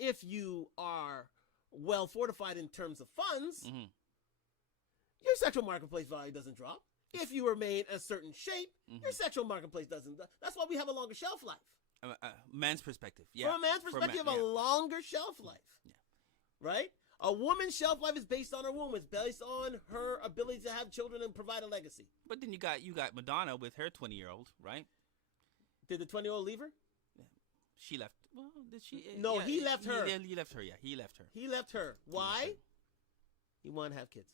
if you are well fortified in terms of funds, your sexual marketplace value doesn't drop. If you remain a certain shape, your sexual marketplace doesn't. That's why we have a longer shelf life. Man's perspective, yeah. From a man's perspective, you have a longer shelf life. Yeah. Right? A woman's shelf life is based on her womb. It's based on her ability to have children and provide a legacy. But then you got Madonna with her 20-year-old, right? Did the 20-year-old leave her? She left. Well, did she? No, yeah, he left her. He left her. Yeah, he left her. He left her. Why? He wanted to have kids.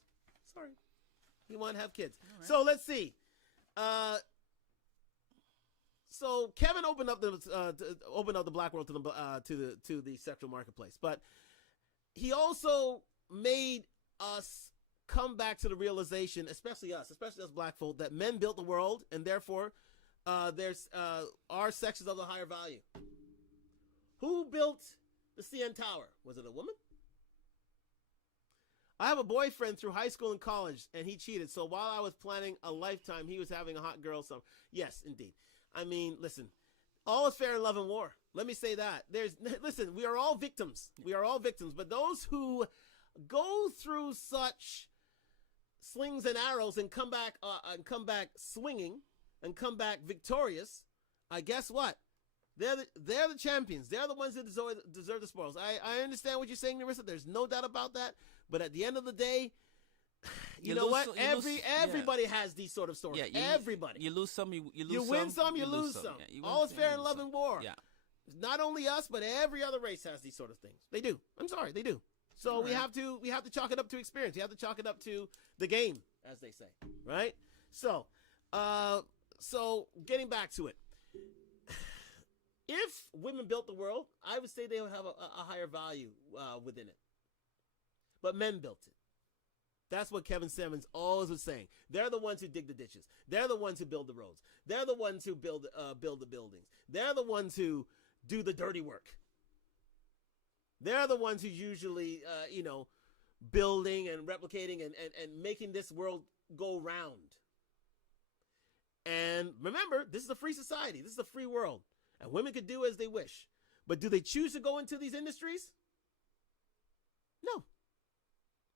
Sorry. He wanted to have kids. Right. So let's see. So Kevin opened up the black world to the sexual marketplace, but he also made us come back to the realization, especially us black folk, that men built the world, and therefore our sex is of a higher value. Who built the CN Tower? Was it a woman? I have a boyfriend through high school and college, and he cheated. So while I was planning a lifetime, he was having a hot girl summer. Yes, indeed. I mean, listen, all is fair in love and war. Let me say that. Listen, we are all victims. We are all victims. But those who go through such slings and arrows and come back swinging and come back victorious, guess what? They're the champions. They're the ones that deserve the spoils. I understand what you're saying, Narissa. There's no doubt about that. But at the end of the day, you know what? Everybody has these sort of stories. Yeah, everybody. You lose some, you lose you some. win some, you lose some. Yeah, all is fair in love and war. Yeah. Not only us, but every other race has these sort of things. They do. I'm sorry, they do. So we have to chalk it up to experience. We have to chalk it up to the game, as they say, right? So, getting back to it, if women built the world, I would say they would have a higher value within it. But men built it. That's what Kevin Samuels always was saying. They're the ones who dig the ditches. They're the ones who build the roads. They're the ones who build the buildings. They're the ones who do the dirty work. They're the ones who usually, building and replicating and making this world go round. And remember, this is a free society. This is a free world. And women could do as they wish. But do they choose to go into these industries? No.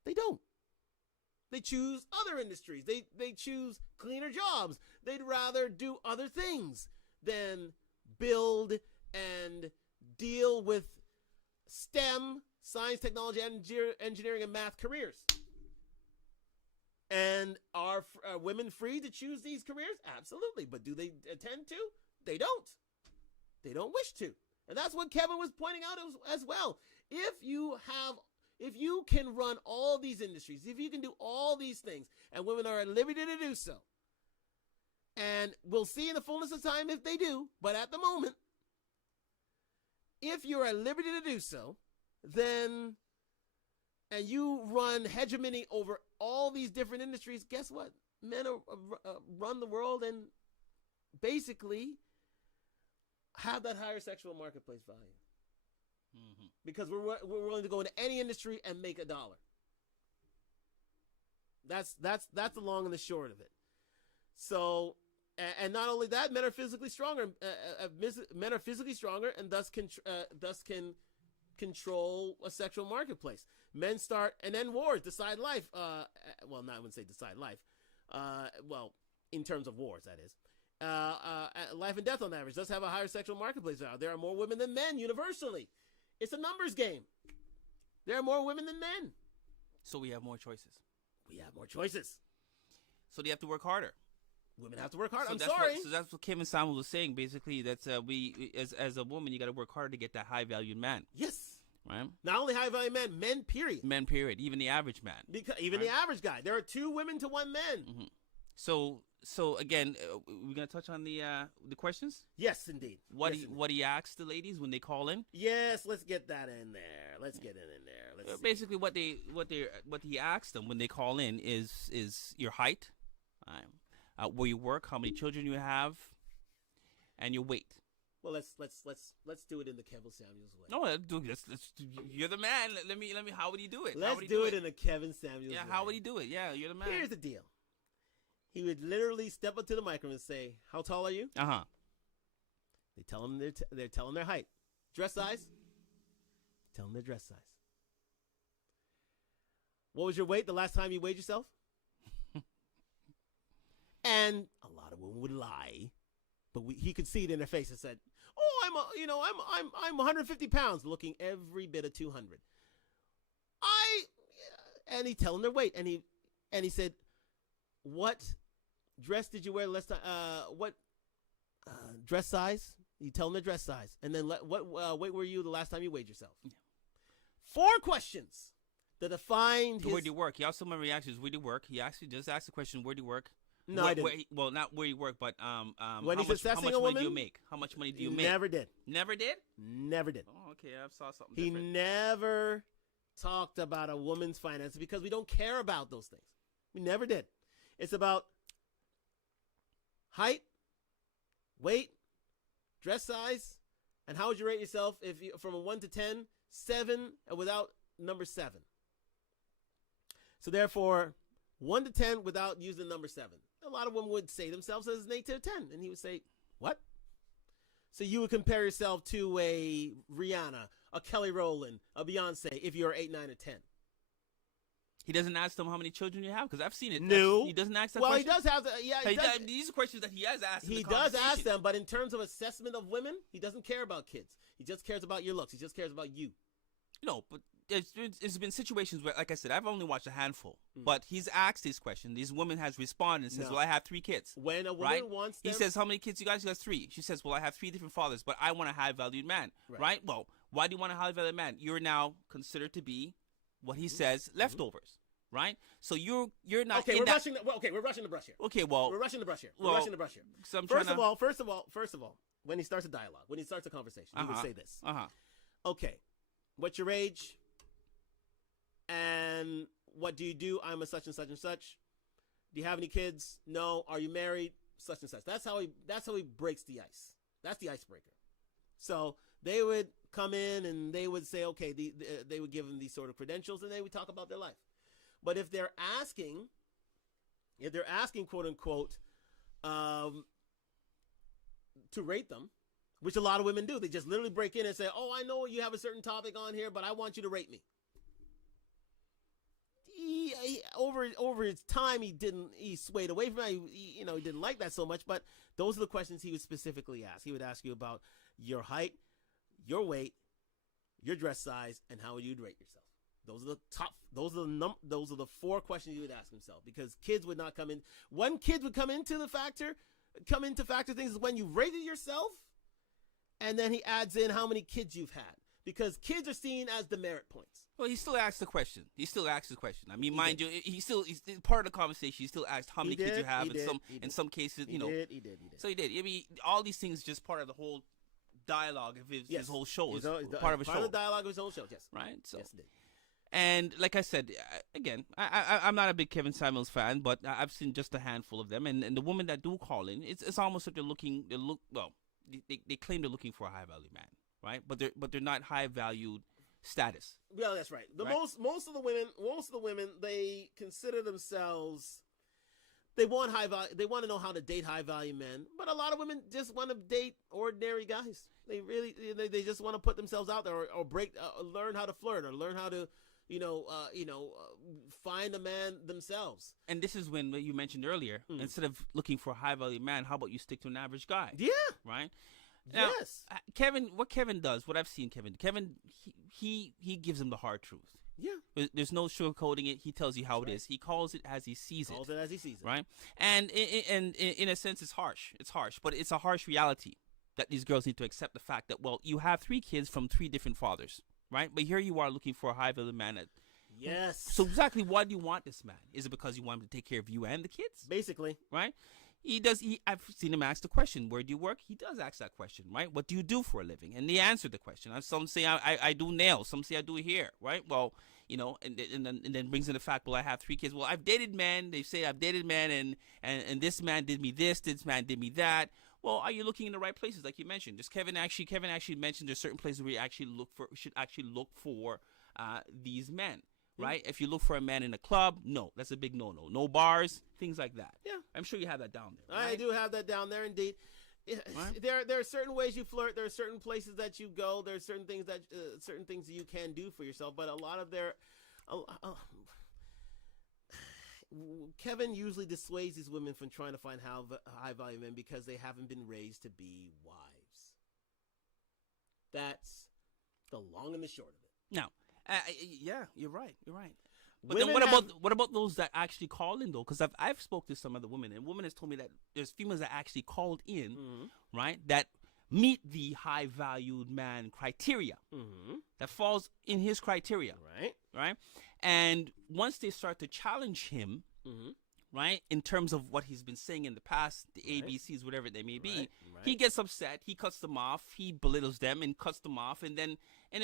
They don't. They choose other industries. They choose cleaner jobs. They'd rather do other things than build and deal with STEM, science, technology, engineering, and math careers. And are women free to choose these careers? Absolutely. But do they intend to? They don't. They don't wish to. And that's what Kevin was pointing out as well. If you can run all these industries, if you can do all these things, and women are at liberty to do so, and we'll see in the fullness of time if they do, but at the moment, if you're at liberty to do so, then, and you run hegemony over all these different industries, guess what? Men run the world and basically have that higher sexual marketplace value. Mm-hmm. Because we're willing to go into any industry and make $1. That's the long and the short of it. So, and not only that, men are physically stronger. Men are physically stronger, and thus can control a sexual marketplace. Men start and end wars, decide life. I wouldn't say decide life. In terms of wars, that is. Life and death on average does have a higher sexual marketplace now. There are more women than men universally. It's a numbers game. There are more women than men. So we have more choices. We have more choices. So they have to work harder. Women have to work harder. So so that's what Kevin Samuel was saying. Basically, that's we as a woman, you got to work harder to get that high valued man. Yes. Right. Not only high value men, period. Men, period. Even the average man. Because even the average guy. There are 2 women to 1 man. Mm-hmm. So again, we're gonna touch on the questions. Yes, indeed. What he asks the ladies when they call in. Yes, let's get that in there. Let's get it in there. Let's basically what he asks them when they call in is your height, where you work, how many children you have, and your weight. Well, let's do it in the Kevin Samuels way. No, you're the man. Let me. How would he do it? Let's do it in the Kevin Samuels way. Yeah, how would he do it? Yeah, you're the man. Here's the deal. He would literally step up to the microphone and say, "How tall are you?" They tell him they're telling their height. Dress size? Tell them their dress size. What was your weight the last time you weighed yourself? And a lot of women would lie, but he could see it in their face and said, "Oh, I'm 150 pounds, looking every bit of 200." And he tell them their weight, and he said, "What dress did you wear last time? What dress size?" You tell them the dress size, and then what weight were you the last time you weighed yourself? Yeah. 4 questions that define where do you work? He also my reaction is where do you work? He actually just asked the question, where do you work? No, I didn't. Well, not where you work, but when how he's much, assessing how much a woman, money do you make? How much money do you make? Never did. Never did? Never did. Oh, okay. I saw something He different. never talked about a woman's finances because we don't care about those things. We never did. It's about height, weight, dress size, and how would you rate yourself if you, from a 1 to 10, 7, and without number 7. So therefore, 1 to 10 without using number 7. A lot of women would say themselves as an 8 to a 10, and he would say, "What?" So you would compare yourself to a Rihanna, a Kelly Rowland, a Beyonce if you're 8, 9, or 10. He doesn't ask them how many children you have because I've seen it. No, he doesn't ask that. Well, question? he does have. These are questions that he has asked. He does ask them, but in terms of assessment of women, he doesn't care about kids. He just cares about your looks. He just cares about you. No, but it's been situations where, like I said, I've only watched a handful, but he's asked these questions. This woman has responded and says, No. "Well, I have 3 kids." When a woman right? wants He them, says, "How many kids you guys? You got 3." She says, "Well, I have 3 different fathers, but I want a high valued man." Right? Well, why do you want a high valued man? You're now considered to be what he says leftovers. Right? So you're not. Okay, we're rushing. We're rushing the brush here. Okay, well, we're rushing the brush here. Well, we're rushing the brush here. So First of all, when he starts a dialogue, when he starts a conversation, he would say this. Okay, what's your age? And what do you do? I'm a such and such and such. Do you have any kids? No. Are you married? Such and such. That's how he breaks the ice. That's the icebreaker. So they would come in and they would say, okay, they would give them these sort of credentials, and they would talk about their life. But if they're asking, quote unquote, to rate them, which a lot of women do, they just literally break in and say, "Oh, I know you have a certain topic on here, but I want you to rate me." Over his time, he swayed away from it. He didn't like that so much. But those are the questions he would specifically ask. He would ask you about your height, your weight, your dress size, and how you'd rate yourself. Those are the top. Those are the 4 questions he would ask himself, because kids would not come in. One kid would come into factor things is when you rated yourself, and then he adds in how many kids you've had, because kids are seen as demerit points. Well, he still asks the question. I mean, mind you, he's part of the conversation. He still asked how many kids you have. In some cases, He did. So he did. I mean, all these things just part of the whole dialogue of his whole show. It's part of his show. Part of the dialogue of his whole show. Yes. Right. So. Yes, it did. And like I said, again, I'm not a big Kevin Samuels fan, but I've seen just a handful of them. And the women that do call in, it's almost like they claim they're looking for a high value man, right? But they're not high valued status. Yeah, that's right. Most of the women, they consider themselves, they want high value. They want to know how to date high value men, but a lot of women just want to date ordinary guys. They just want to put themselves out there, or learn how to flirt, or learn how to, find a man themselves. And this is when you mentioned earlier, instead of looking for a high value man, how about you stick to an average guy? Yeah. Right. Now, yes. What Kevin does, what I've seen Kevin, he gives him the hard truth. Yeah. There's no sugarcoating it. He tells you how it is. He calls it as he sees it. Right. And in a sense, it's harsh. But it's a harsh reality that these girls need to accept the fact that, well, you have 3 kids from 3 different fathers, right? But here you are looking for a high value man. Yes. So exactly why do you want this man? Is it because you want him to take care of you and the kids? Basically. Right? I've seen him ask the question, where do you work? He does ask that question, right? What do you do for a living? And they answer the question. Some say I do nails. Some say I do hair, right? Well, and then brings in the fact, well, I have 3 kids. Well, I've dated men. They say I've dated men, and this man did me this man did me that. Well, are you looking in the right places, like you mentioned? Just Kevin actually mentioned there's certain places where you should actually look for these men. Right? If you look for a man in a club, no, that's a big no-no. No bars, things like that. Yeah. I'm sure you have that down there. Right? I do have that down there, indeed. Right? There are certain ways you flirt. There are certain places that you go. There are certain things that you can do for yourself. But a lot of Kevin usually dissuades these women from trying to find high value men because they haven't been raised to be wives. That's the long and the short of it. Now, yeah, you're right. But then what about those that actually call in though? Because I've spoke to some other women, and women has told me that there's females that actually called in, right? That meet the high valued man criteria, that falls in his criteria, right? And once they start to challenge him, right, in terms of what he's been saying in the past, the ABCs, whatever they may be, he gets upset, he cuts them off, he belittles them and cuts them off, and then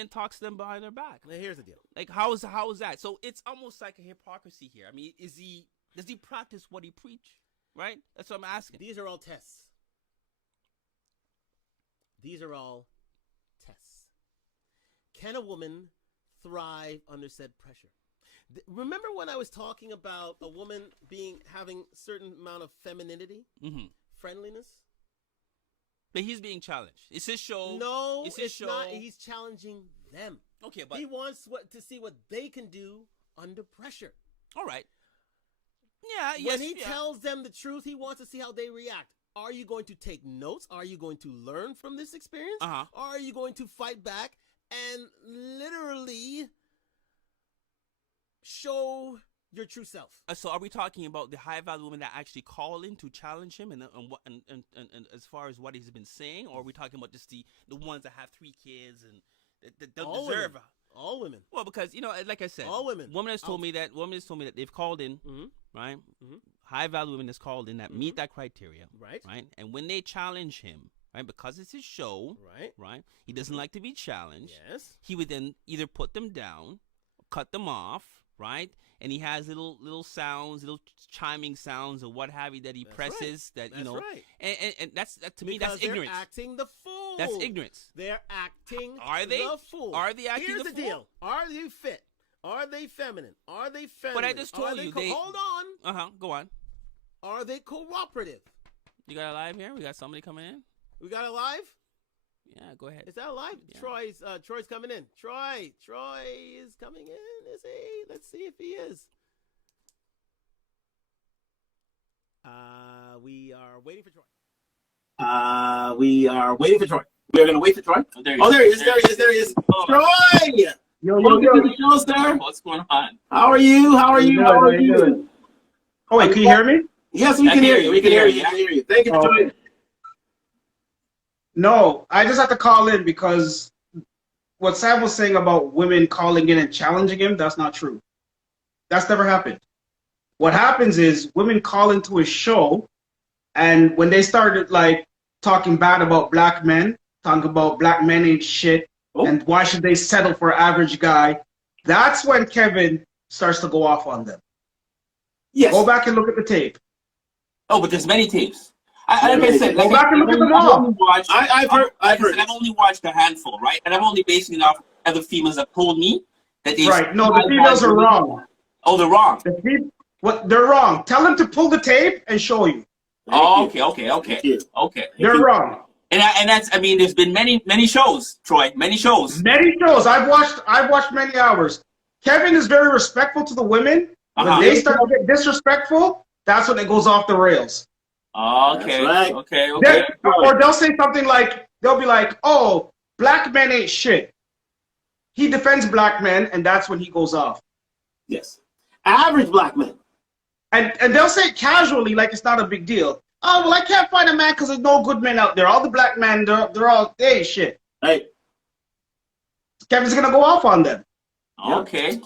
talks to them behind their back. Now here's the deal. Like, how is that? So it's almost like a hypocrisy here. I mean, does he practice what he preach? Right? That's what I'm asking. These are all tests. Can a woman thrive under said pressure? Remember when I was talking about a woman having certain amount of femininity, friendliness? But he's being challenged. It's his show. No, it's his show. Not. He's challenging them. Okay, but he wants to see what they can do under pressure. All right. Yeah. When he tells them the truth, he wants to see how they react. Are you going to take notes? Are you going to learn from this experience? Or are you going to fight back and literally show your true self. So are we talking about the high value women that actually call in to challenge him and as far as what he's been saying, or are we talking about just the ones that have 3 kids and that don't deserve women. All women. Well, because like I said, all women. Woman has told me that they've called in, right? High value women has called in that meet that criteria, right? And when they challenge him, right, because it's his show, right, he doesn't like to be challenged. Yes. He would then either put them down, cut them off, right? And he has little sounds, little chiming sounds or what have you that he presses. Right. That right. And that's to me that's ignorance. They're acting the fool. That's ignorance. They're acting. Are they the fool? Are they acting Here's the the fool? deal. Are they fit? Are they feminine? Are they feminine? But I just told you they. Hold on. Go on. Are they cooperative? You got a live here? We got somebody coming in. We got a live. Yeah, go ahead. Is that live? Yeah. Troy's coming in. Troy is coming in. Is he? Let's see if he is. We are waiting for Troy. We are waiting for Troy. We are going to wait for Troy. Oh, there he is. There he is. Oh. Troy! Welcome to the show, sir. What's going on? How are you? How are you doing? Oh, wait, can you hear me? Yes, we can hear you. We can hear you. Thank you for joining. No, I just have to call in because what Sam was saying about women calling in and challenging him, that's not true. That's never happened. What happens is women call into a show, and when they started like talking bad about black men, talking about black men ain't shit, and why should they settle for an average guy, that's when Kevin starts to go off on them. Yes. Go back and look at the tape. Oh, but there's many tapes. Like I said, go back and look at them all. I've heard. I've only watched a handful, right? And I'm only basing it off other females that told me that they. Right. No, the females are wrong. Oh, they're wrong. They're wrong. Tell them to pull the tape and show you. Oh, okay. They're wrong. And that's, I mean, there's been many shows, Troy. Many shows. Many shows. I've watched many hours. Kevin is very respectful to the women. When they start to get disrespectful, that's when it goes off the rails. Okay. Right. Okay. Or they'll say something like, they'll be like, "Oh, black men ain't shit." He defends black men, and that's when he goes off. Yes. Average black men. And they'll say it casually, like it's not a big deal. Oh, well, I can't find a man because there's no good men out there. All the black men, they ain't shit. Right. Kevin's gonna go off on them. Okay.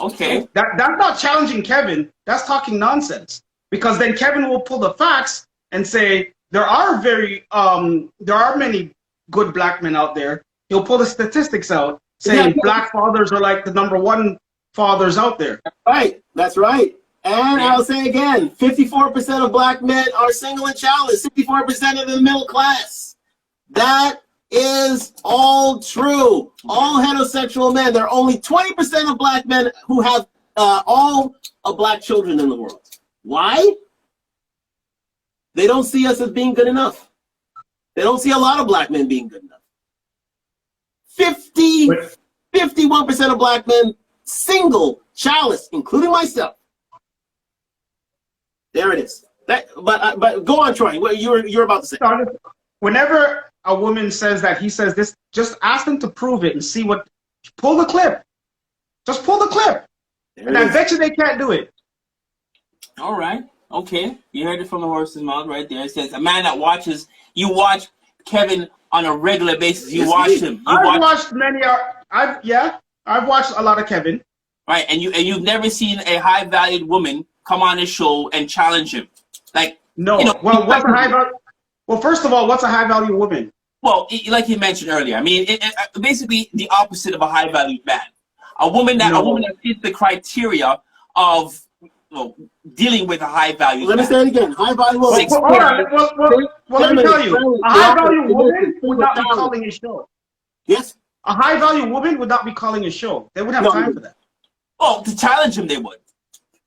That's not challenging Kevin. That's talking nonsense. Because then Kevin will pull the facts and say there are many good black men out there. He'll pull the statistics out, saying black fathers are like the #1 fathers out there. That's right. And I'll say again, 54% of black men are single and childless. 64% of the middle class. That is all true. All heterosexual men. There are only 20% of black men who have all black children in the world. Why? They don't see us as being good enough. They don't see a lot of black men being good enough. 51% of black men, single, childless, including myself. There it is. But go on, Troy. What you're about to say. Whenever a woman says that he says this, just ask them to prove it and see what. Pull the clip. Just pull the clip. And I bet you they can't do it. All right. Okay. You heard it from the horse's mouth right there. It says a man that watches. You watch Kevin on a regular basis. You watch him. I've watched many. I've watched a lot of Kevin. Right, and you've never seen a high valued woman come on his show and challenge him. Like no. Well, what's a high value? Well, first of all, what's a high value woman? Well, like you mentioned earlier, I mean, basically the opposite of a high valued man. A woman that fits the criteria of dealing with a high value. Let me say it again. High value woman. Well, let me tell you, a high value woman would not be calling his show. Yes. A high value woman would not be calling his show. They wouldn't have time for that. Oh, to challenge him, they would.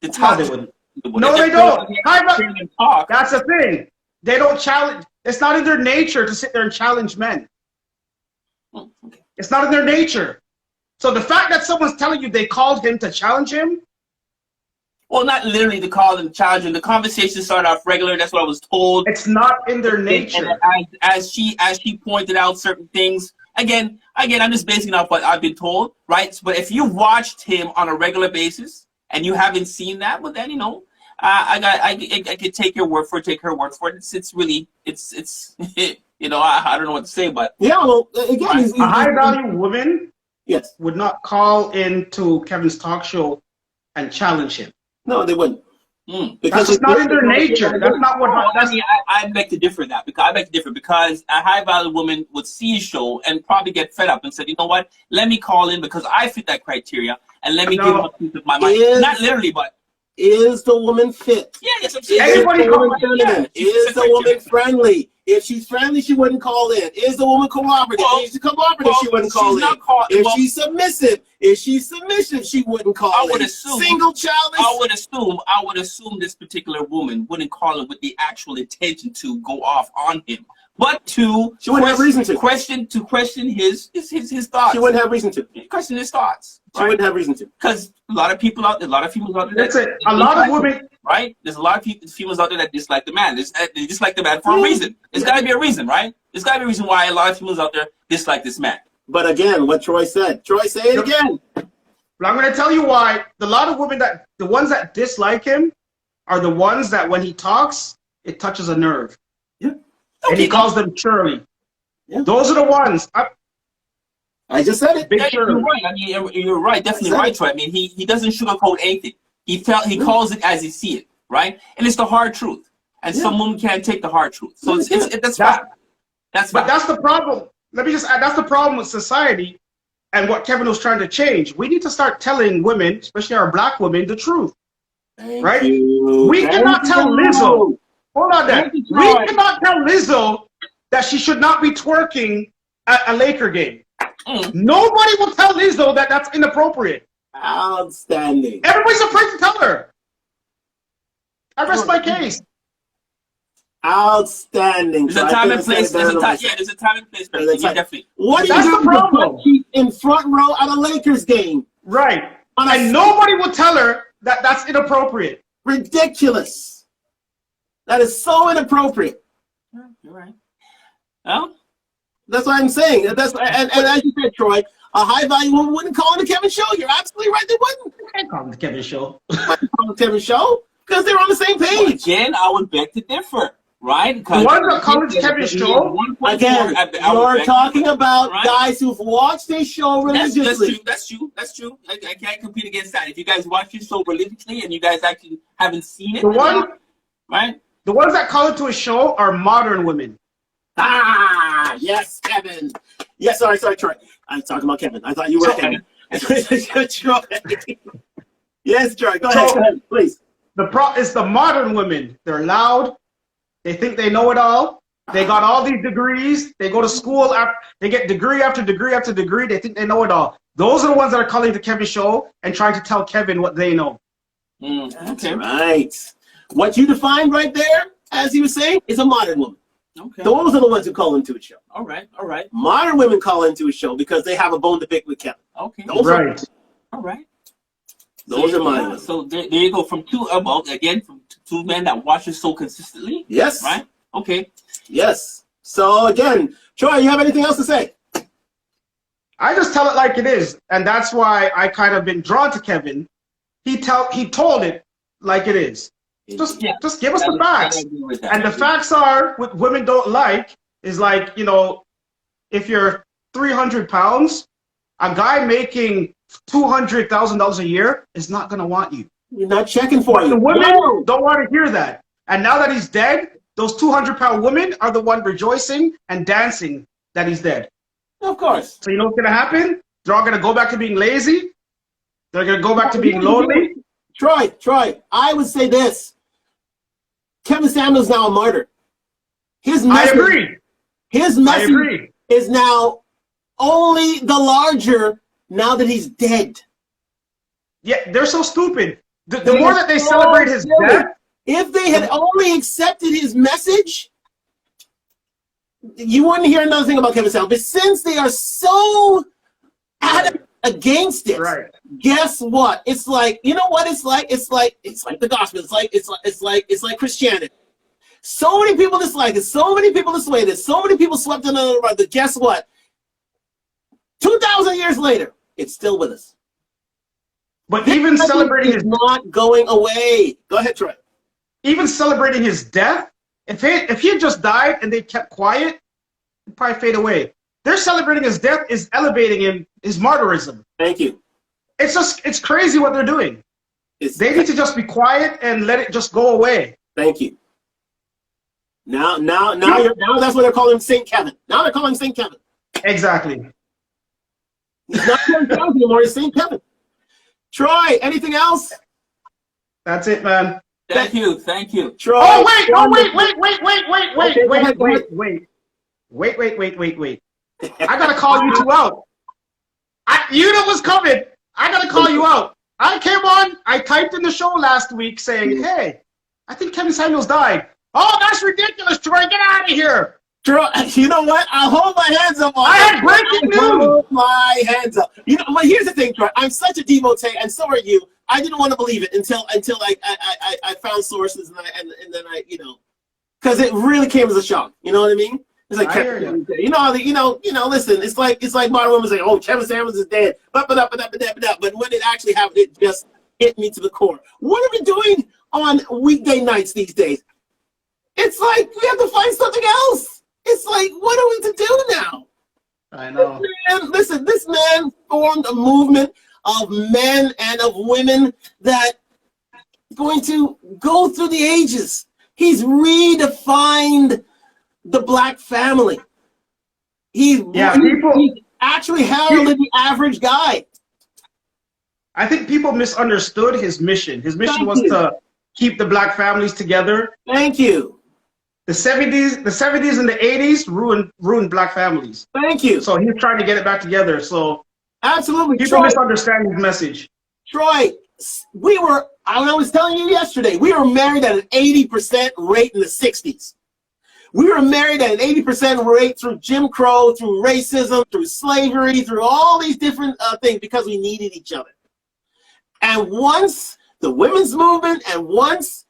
No, they wouldn't. No, they don't. That's the thing. They don't challenge. It's not in their nature to sit there and challenge men. It's not in their nature. So the fact that someone's telling you they called him to challenge him. Well, not literally to call him, challenge him. The conversation started off regular. That's what I was told. It's not in their nature. And as she pointed out certain things. Again, I'm just basing off what I've been told, right? But if you watched him on a regular basis and you haven't seen that, well then, you know, I could take your word for it, take her word for it. It's really, you know, I don't know what to say, but Yeah, well, again, A high value woman yes. would not call into Kevin's talk show and challenge him. No, they wouldn't. That's just not in their nature. That's not what. I beg to differ that because a high value woman would see a show and probably get fed up and said, you know what, let me call in because I fit that criteria and let me give them a piece of my mind. Not literally, but is the woman fit? yeah, yes, I'm saying. Everybody Is the woman feminine? Is the woman friendly? If she's friendly, she wouldn't call in. Is the woman cooperative? If she's cooperative, she wouldn't call in. If she's submissive, she wouldn't call in. I would assume single childless. I would assume this particular woman wouldn't call in with the actual intention to go off on him, but to She wouldn't have reason to. question his thoughts. She wouldn't have reason to. Question his thoughts. She wouldn't have reason to. Because a lot of people out there, a lot of females out there. That's it. A lot of women. Right? There's a lot of females out there that dislike the man. They dislike the man for a reason. There's got to be a reason, right? There's got to be a reason why a lot of females out there dislike this man. But again, what Troy said. Troy, say it again. But I'm going to tell you why. A lot of women the ones that dislike him are the ones that when he talks, it touches a nerve. Yeah. And he calls them Shirley. Yeah. Those are the ones. I just said it. Yeah, you're right. I mean, you're right. Definitely right, Troy. I mean, he doesn't sugarcoat anything. He calls it as he see it, right? And it's the hard truth. And some women can't take the hard truth. So that's fact. But that's the problem. Let me just add, that's the problem with society and what Kevin was trying to change. We need to start telling women, especially our black women, the truth. Right? We cannot tell Lizzo. Hold on there. We cannot tell Lizzo that she should not be twerking at a Laker game. Nobody will tell Lizzo that that's inappropriate. Outstanding. Everybody's afraid to tell her. I rest my case. Outstanding. There's a time and place. There's a time and place. Definitely. What That's the problem. In front row at a Lakers game. Right. And nobody will tell her that that's inappropriate. Ridiculous. That is so inappropriate. You're right. Well, that's what I'm saying. And as you said, Troy, a high value woman wouldn't call in the Kevin show. You're absolutely right. They wouldn't. I can't call him the Kevin show. Call the Kevin show because they're on the same page. Again, I would beg to differ. Right? The ones that call it Kevin show. Again, you're talking about guys who've watched this show religiously. That's true. I can't compete against that. If you guys watch this show religiously and you guys actually haven't seen it, right? The ones that call it to a show are modern women. Ah, yes, Kevin. Yes, sorry, Troy. I was talking about Kevin. I thought you were Kevin. Troy. Yes, Troy. Go ahead, please. It's the modern women. They're loud. They think they know it all. They got all these degrees. They go to school. They get degree after degree after degree. They think they know it all. Those are the ones that are calling the Kevin show and trying to tell Kevin what they know. That's right. What you defined right there, as he was saying, is a modern woman. Okay. Those are the ones who call into a show. All right. Modern women call into a show because they have a bone to pick with Kevin. Okay. Those all right. Those are mine. So there you go. From two men that watch it so consistently. Yes. Right. Okay. Yes. So again, Troy, you have anything else to say? I just tell it like it is, and that's why I kind of been drawn to Kevin. He told it like it is. Just give us the facts. And the facts are what women don't like is like, you know, if you're 300 pounds, a guy making $200,000 a year is not going to want you. You're not checking for you. The women don't want to hear that. And now that he's dead, those 200-pound women are the one rejoicing and dancing that he's dead. Of course. So you know what's going to happen? They're all going to go back to being lazy. They're going to go back to being lonely. Troy, I would say this. Kevin Samuel's now a martyr. I agree. His message is now only the larger now that he's dead. Yeah, they're so stupid. The more that they celebrate his death. If they had only accepted his message, you wouldn't hear another thing about Kevin Samuel. But since they are so adamant against it, guess what? It's like, you know what it's like? It's like the gospel. It's like Christianity. So many people dislike it. So many people dissuade it. So many people swept under the rug. But guess what? 2,000 years later, it's still with us. But even celebrating his not going away. Go ahead, Troy. Even celebrating his death, if he had just died and they kept quiet, he'd probably fade away. They're celebrating his death is elevating him, his martyrism. Thank you. It's crazy what they're doing. They need to just be quiet and let it just go away. Thank you. Now that's what they're calling Saint Kevin. Now they're calling Saint Kevin. Exactly. He's not Saint Kevin anymore. He's Saint Kevin. Troy, anything else? That's it, man. Thank you. Troy. Oh wait! Wait. I gotta call you two out. You know what's coming. I gotta call you out. I came on, I typed in the show last week saying, hey, I think Kevin Samuels died. Oh, that's ridiculous, Troy. Get out of here. Troy, you know what? I'll hold my hands up. I had breaking news. Hold my hands up. You know, but here's the thing, Troy. I'm such a devotee, and so are you. I didn't want to believe it until I found sources, and then I because it really came as a shock. You know what I mean? It's like listen. It's like modern women say, "Oh, Kevin Samuels is dead," but when it actually happened, it just hit me to the core. What are we doing on weekday nights these days? It's like we have to find something else. It's like, what are we to do now? I know. This man formed a movement of men and of women that is going to go through the ages. He's redefined the black family. He actually heralded the average guy. I think people misunderstood his mission. His mission was to keep the black families together. Thank you. The 70s and the 80s ruined black families. Thank you. So he's trying to get it back together. So absolutely, people misunderstand his message. Troy, I was telling you yesterday, we were married at an 80% rate in the 60s. We were married at an 80% rate through Jim Crow, through racism, through slavery, through all these different things because we needed each other. And once the women's movement and once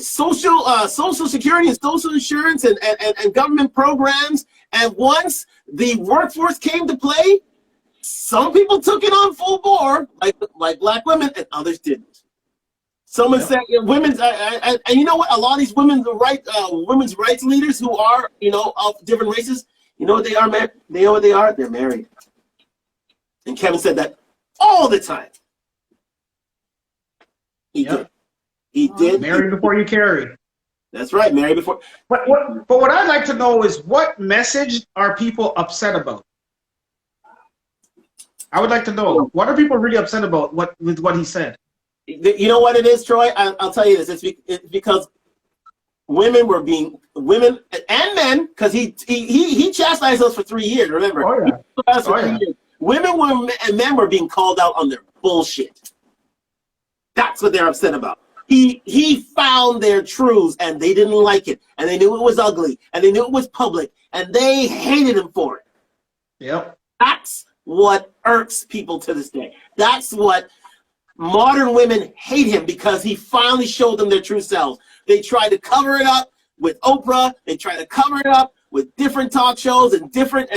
social security and social insurance and government programs, and once the workforce came to play, some people took it on full bore, like black women, and others didn't. Someone said women's, and you know what? A lot of these women's rights leaders who are, of different races, you know what they are, man? They know what they are? They're married. And Kevin said that all the time. He did. Marry before you carry. That's right, marry before. But what I'd like to know is what message are people upset about? I would like to know, what are people really upset about with what he said? You know what it is, Troy? I'll tell you this. It's because women and men, because he chastised us for 3 years. Remember? Oh yeah. Women and men were being called out on their bullshit. That's what they're upset about. He found their truths, and they didn't like it, and they knew it was ugly, and they knew it was public, and they hated him for it. Yep. That's what irks people to this day. That's what modern women hate him, because he finally showed them their true selves. They tried to cover it up with Oprah. They tried to cover it up with different talk shows and different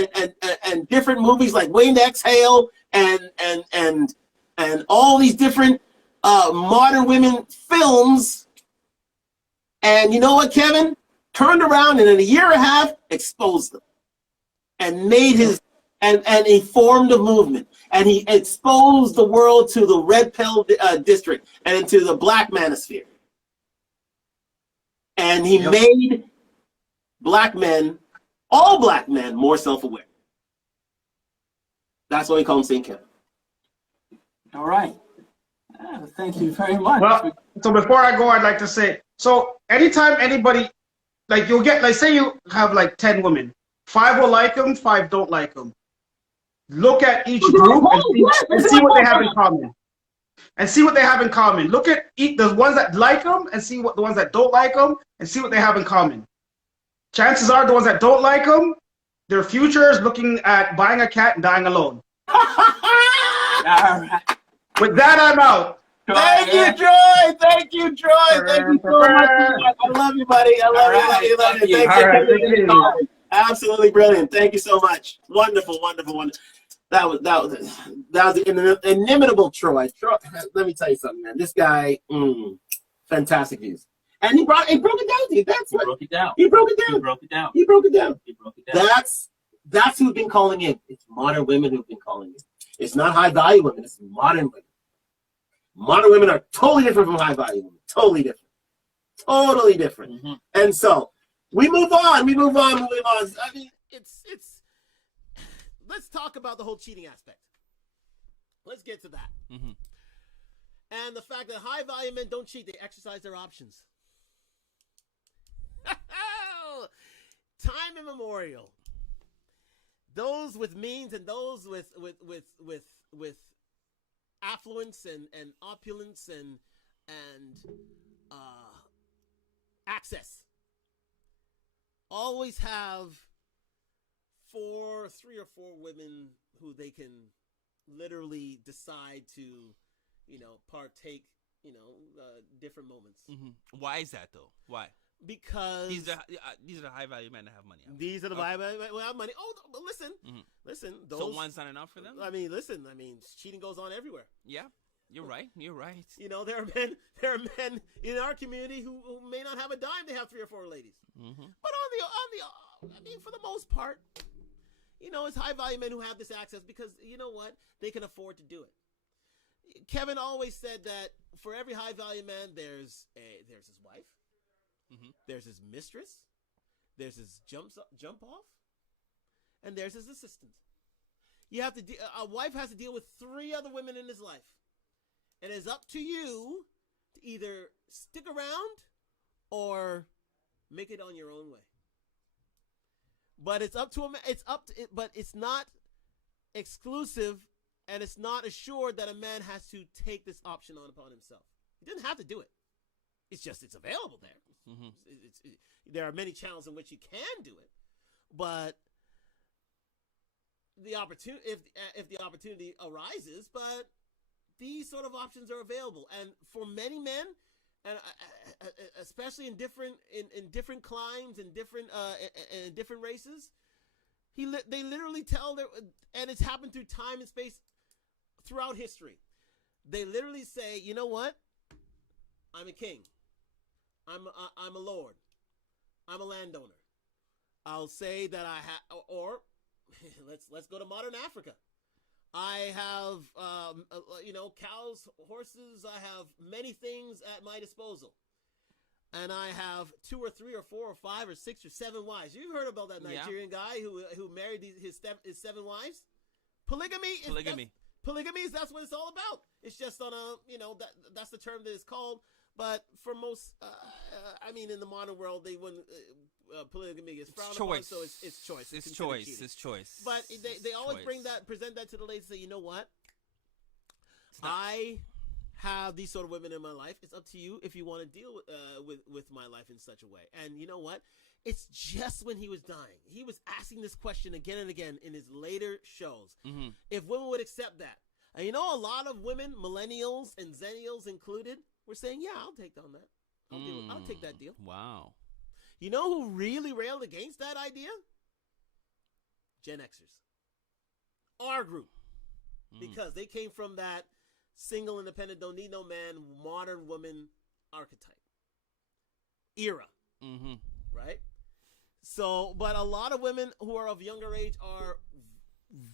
movies like Wayne to Exhale and all these different modern women films. And you know what, Kevin? Turned around and in a year and a half exposed them and made his and he formed a movement, and he exposed the world to the red pill district and into the black manosphere. And he made black men, all black men, more self-aware. That's why we call him St. Kevin. All right. Thank you very much. Well, so before I go, I'd like to say, so anytime anybody, like you'll get, like say you have like 10 women, 5 will like him, 5 don't like him. Look at each group and see what they have in common. And see what they have in common. Look at the ones that like them and see what the ones that don't like them and see what they have in common. Chances are the ones that don't like them, their future is looking at buying a cat and dying alone. All right. With that, I'm out. Thank you, Troy. Thank you, Troy. Thank you so much. I love you, buddy. I love you. Thank you. Thank you. Absolutely brilliant. Thank you so much. Wonderful, wonderful, wonderful. That was an inimitable Troy. Let me tell you something, man. This guy, fantastic views. And he broke it down, dude. He broke it down. He broke it down. That's who's been calling in. It's modern women who've been calling in. It's not high value women. It's modern women. Modern women are totally different from high value women. Totally different. Mm-hmm. And so we move on. I mean, it's. Let's talk about the whole cheating aspect. Let's get to that. Mm-hmm. And the fact that high value men don't cheat, they exercise their options. Time immemorial. Those with means and those with affluence and opulence and access always have three or four women who they can literally decide to, partake, different moments. Mm-hmm. Why is that though? Why? Because these are the high value men that have money. These are the high value men who have money. Oh, but listen. Those, so one's not enough for them. I mean, cheating goes on everywhere. Yeah, you're right. There are men in our community who may not have a dime. They have 3 or 4 ladies. Mm-hmm. But for the most part, it's high value men who have this access because you know what, they can afford to do it. Kevin always said that for every high value man, there's his wife. Mm-hmm. There's his mistress, there's his jump off, and there's his assistant. You have to a wife has to deal with 3 other women in his life, and it's up to you to either stick around or make it on your own way. But it's up to him. But it's not exclusive, and it's not assured that a man has to take this option on upon himself. He doesn't have to do it. It's available there. Mm-hmm. There are many channels in which you can do it, but the opportunity, if the opportunity arises, but these sort of options are available, and for many men, and especially in different climes and different races, they literally tell and it's happened through time and space throughout history. They literally say, you know what? I'm a king. I'm a lord. I'm a landowner. I'll say that I have, or let's go to modern Africa. I have, cows, horses. I have many things at my disposal, and I have 2 or 3 or 4 or 5 or 6 or 7 wives. You've heard about that Nigerian guy who married his 7 wives? Polygamy. Polygamy is that's what it's all about. It's just on that's the term that it's called. But for most, in the modern world, they wouldn't. Polygamy is frowned upon, so it's choice. It's choice. But they always present that to the ladies and say, you know what? I have these sort of women in my life. It's up to you if you want to deal with my life in such a way. And you know what? It's just when he was dying, he was asking this question again and again in his later shows. Mm-hmm. If women would accept that. And a lot of women, millennials and zennials included, were saying, yeah, I'll take on that. I'll take that deal. Wow. You know who really railed against that idea? Gen Xers. Our group. Because they came from that single, independent, don't need no man, modern woman archetype. Era. Mm-hmm. Right? So, but a lot of women who are of younger age are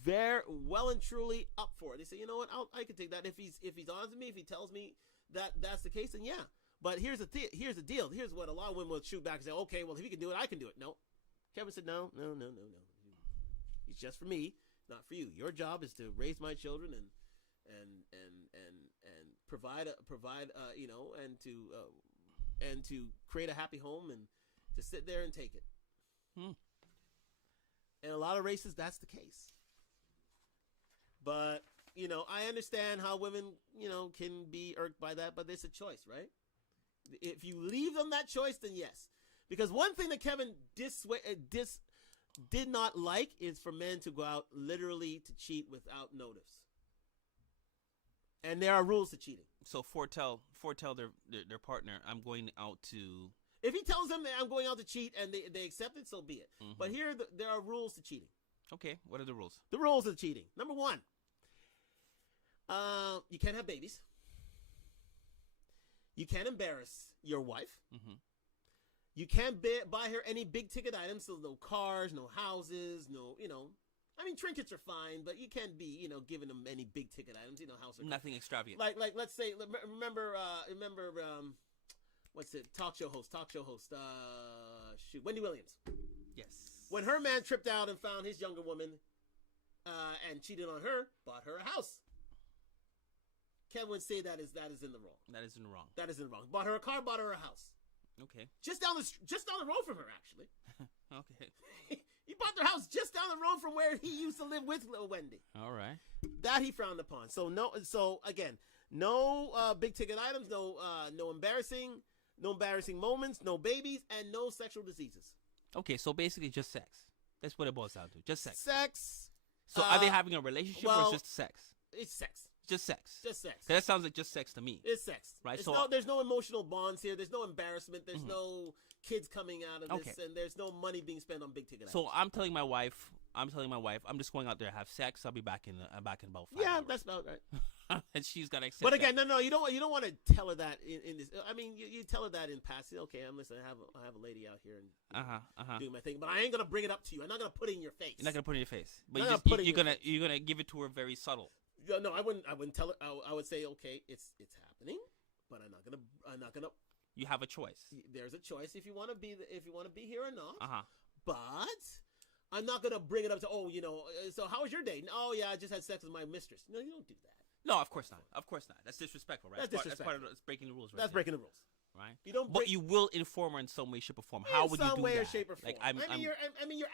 very well and truly up for it. They say, you know what, I can take that. If he's honest with me, if he tells me that's the case, then yeah. But here's the deal. Here's what a lot of women will shoot back and say, okay, well, if he can do it, I can do it. No. Kevin said, no. It's just for me, not for you. Your job is to raise my children and provide and to create a happy home and to sit there and take it. And a lot of races, that's the case. But I understand how women, can be irked by that, but it's a choice, right? If you leave them that choice, then yes. Because one thing that Kevin did not like is for men to go out literally to cheat without notice. And there are rules to cheating. So foretell their partner, I'm going out to... If he tells them that I'm going out to cheat and they accept it, so be it. Mm-hmm. But here, there are rules to cheating. Okay, what are the rules? The rules of cheating. Number 1, you can't have babies. You can't embarrass your wife. Mm-hmm. You can't buy her any big ticket items, so no cars, no houses, no, I mean, trinkets are fine, but you can't be, giving them any big ticket items, house or Nothing extravagant. Like let's say, remember, what's it? Talk show host, Wendy Williams. Yes. When her man tripped out and found his younger woman, and cheated on her, bought her a house. Kevin would say that is in the wrong. That is in the wrong. That is in the wrong. Bought her a car, bought her a house. Okay. Just down the road from her, actually. Okay. He bought their house just down the road from where he used to live with little Wendy. All right. That he frowned upon. So again, no big ticket items, no embarrassing moments, no babies, and no sexual diseases. Okay, so basically just sex. That's what it boils down to. Just sex. Sex. So are they having a relationship or just sex? It's sex. Just sex. Just sex. That sounds like just sex to me. It's sex. Right. There's no emotional bonds here. There's no embarrassment. There's no kids coming out of this, and there's no money being spent on big ticket items. So I'm telling my wife, I'm just going out there to have sex. I'll be back in about 5 hours. That's about right. And she's got to accept. But again, that. no, you don't want to tell her that in this. I mean, you tell her that in passing. Okay, I have a lady out here and doing my thing, but I ain't gonna bring it up to you. I'm not gonna put it in your face. You're not gonna put it in your face, but you're gonna give it to her very subtle. No, I wouldn't tell her. I would say, okay, it's happening, but I'm not gonna. You have a choice. There's a choice if you want to be here or not. But I'm not gonna bring it up to so how was your day? Oh yeah, I just had sex with my mistress. No, you don't do that. No, of course not. Of course not. That's disrespectful, right? That's disrespectful. That's breaking the rules, right? That's breaking the rules, right? You don't. But you will inform her in some way, shape, or form. How would you do that? Some way or shape or form. Like your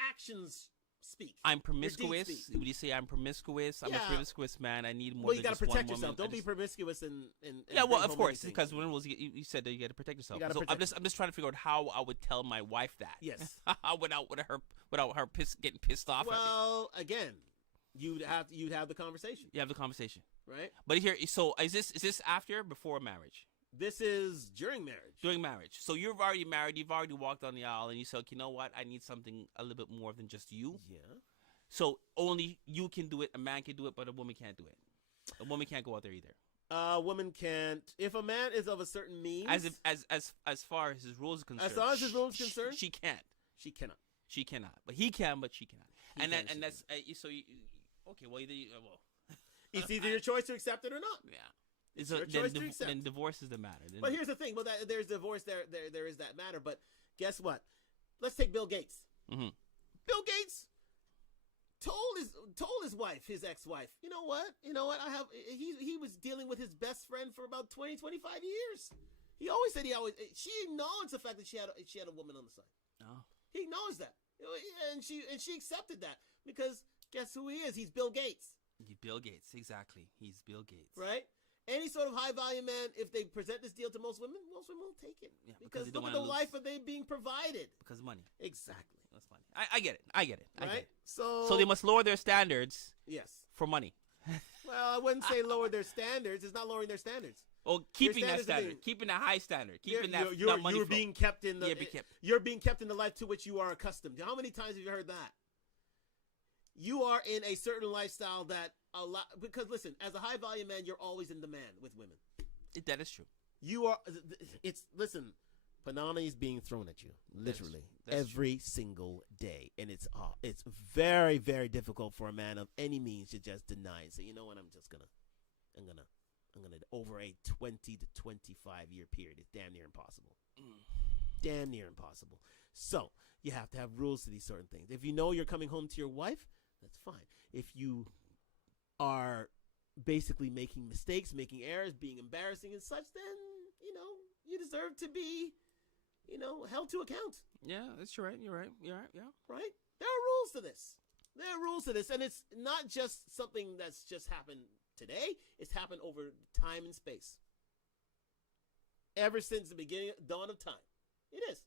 actions speak. I'm promiscuous. Would you say I'm promiscuous? I'm a promiscuous man. I need more. Well, you got to protect yourself. Don't be promiscus and yeah, well, of course, because when rules you said that you got to protect yourself. So I'm just trying to figure out how I would tell my wife that. Yes. without her getting pissed off. Well, again, you'd have the conversation. You have the conversation, right? But here, so is this after or before marriage? This is during marriage. During marriage. So you're already married. You've already walked down the aisle, and you said, you know what? I need something a little bit more than just you. Yeah. So only you can do it. A man can do it, but a woman can't do it. A woman can't go out there either. A woman can't. If a man is of a certain means, as far as his rules are concerned, as far as his rules are concerned, she can't. She cannot. She cannot. But he can. But she cannot. That's so. Okay. Well, it's either your choice to accept it or not. Yeah. It's your choice to accept. Then divorce is the matter. But here's the thing. Well, there's divorce. There is that matter. But guess what? Let's take Bill Gates. Mm-hmm. Bill Gates told his wife, his ex-wife, you know what? He was dealing with his best friend for about 20, 25 years. He always said she acknowledged the fact that she had a woman on the side. Oh. He acknowledged that. And she accepted that because guess who he is? He's Bill Gates. Bill Gates, exactly. He's Bill Gates. Right? Any sort of high value man, if they present this deal to most women will take it. Yeah, because look at the life that they being provided. Because of money. Exactly. That's money. I get it. I get it. Right? So they must lower their standards. Yes. For money. Well, I wouldn't say lower their standards. It's not lowering their standards. Well, keeping that standard, keeping a high standard, keeping that money. You're being kept in the. You're being kept in the life to which you are accustomed. How many times have you heard that? You are in a certain lifestyle that a lot. Because listen, as a high value man, you're always in demand with women. That is true. You are. Listen. Panana is being thrown at you, literally, every single day, and it's very, very difficult for a man of any means to just deny and say, you know what, I'm gonna over a 20 to 25 year period. It's damn near impossible. Damn near impossible. So you have to have rules to these certain things. If you know you're coming home to your wife, that's fine. If you are basically making mistakes, making errors, being embarrassing and such, then you deserve to be held to account. Yeah, that's right. You're right. Yeah. Right? There are rules to this. And it's not just something that's just happened today. It's happened over time and space. Ever since the dawn of time. It is.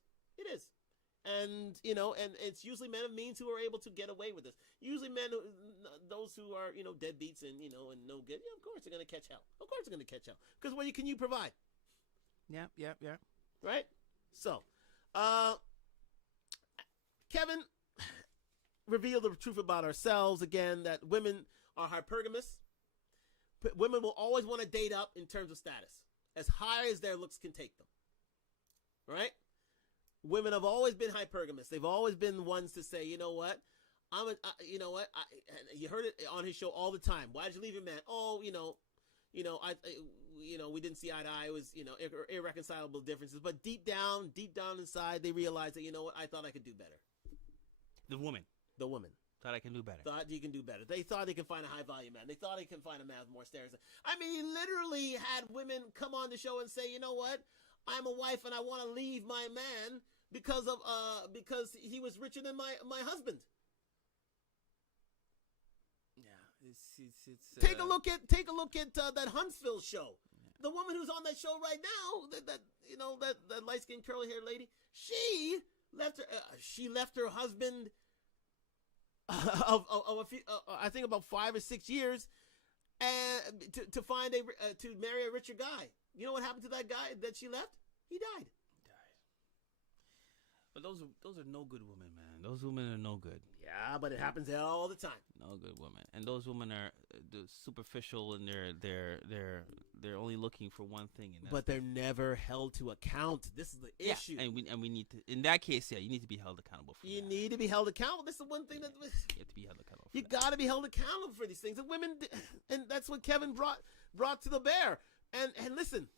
And, and it's usually men of means who are able to get away with this. Usually men, those who are, deadbeats and, and no good, of course they're going to catch hell. Of course they're going to catch hell. Because what can you provide? Yeah. Right? So, Kevin, reveal the truth about ourselves again, that women are hypergamous. Women will always want to date up in terms of status, as high as their looks can take them. Right? Women have always been hypergamous. They've always been ones to say, you know what? You know what? You heard it on his show all the time. Why did you leave your man? Oh, we didn't see eye to eye. It was, irreconcilable differences. But deep down inside, they realized that, you know what? I thought I could do better. The woman thought I can do better. Thought you can do better. They thought they could find a high value man. They thought they can find a man with more stairs. I mean, he literally had women come on the show and say, you know what? I'm a wife and I want to leave my man because he was richer than my husband. Yeah, it's take a look at that Huntsville show. Yeah. The woman who's on that show right now, that light skinned curly haired lady, she left her husband of a few, I think about 5 or 6 years, and to marry a richer guy. You know what happened to that guy that she left? He died. But those are no good women, man. Those women are no good. Yeah, but it happens all the time. No good women, and those women are superficial, and they're only looking for one thing. But they're never held to account. This is the issue. And we need to, in that case, you need to be held accountable for You need to be held accountable. This is the one thing that you have to be held accountable. You got to be held accountable for these things. And women, and that's what Kevin brought to the bear. And listen,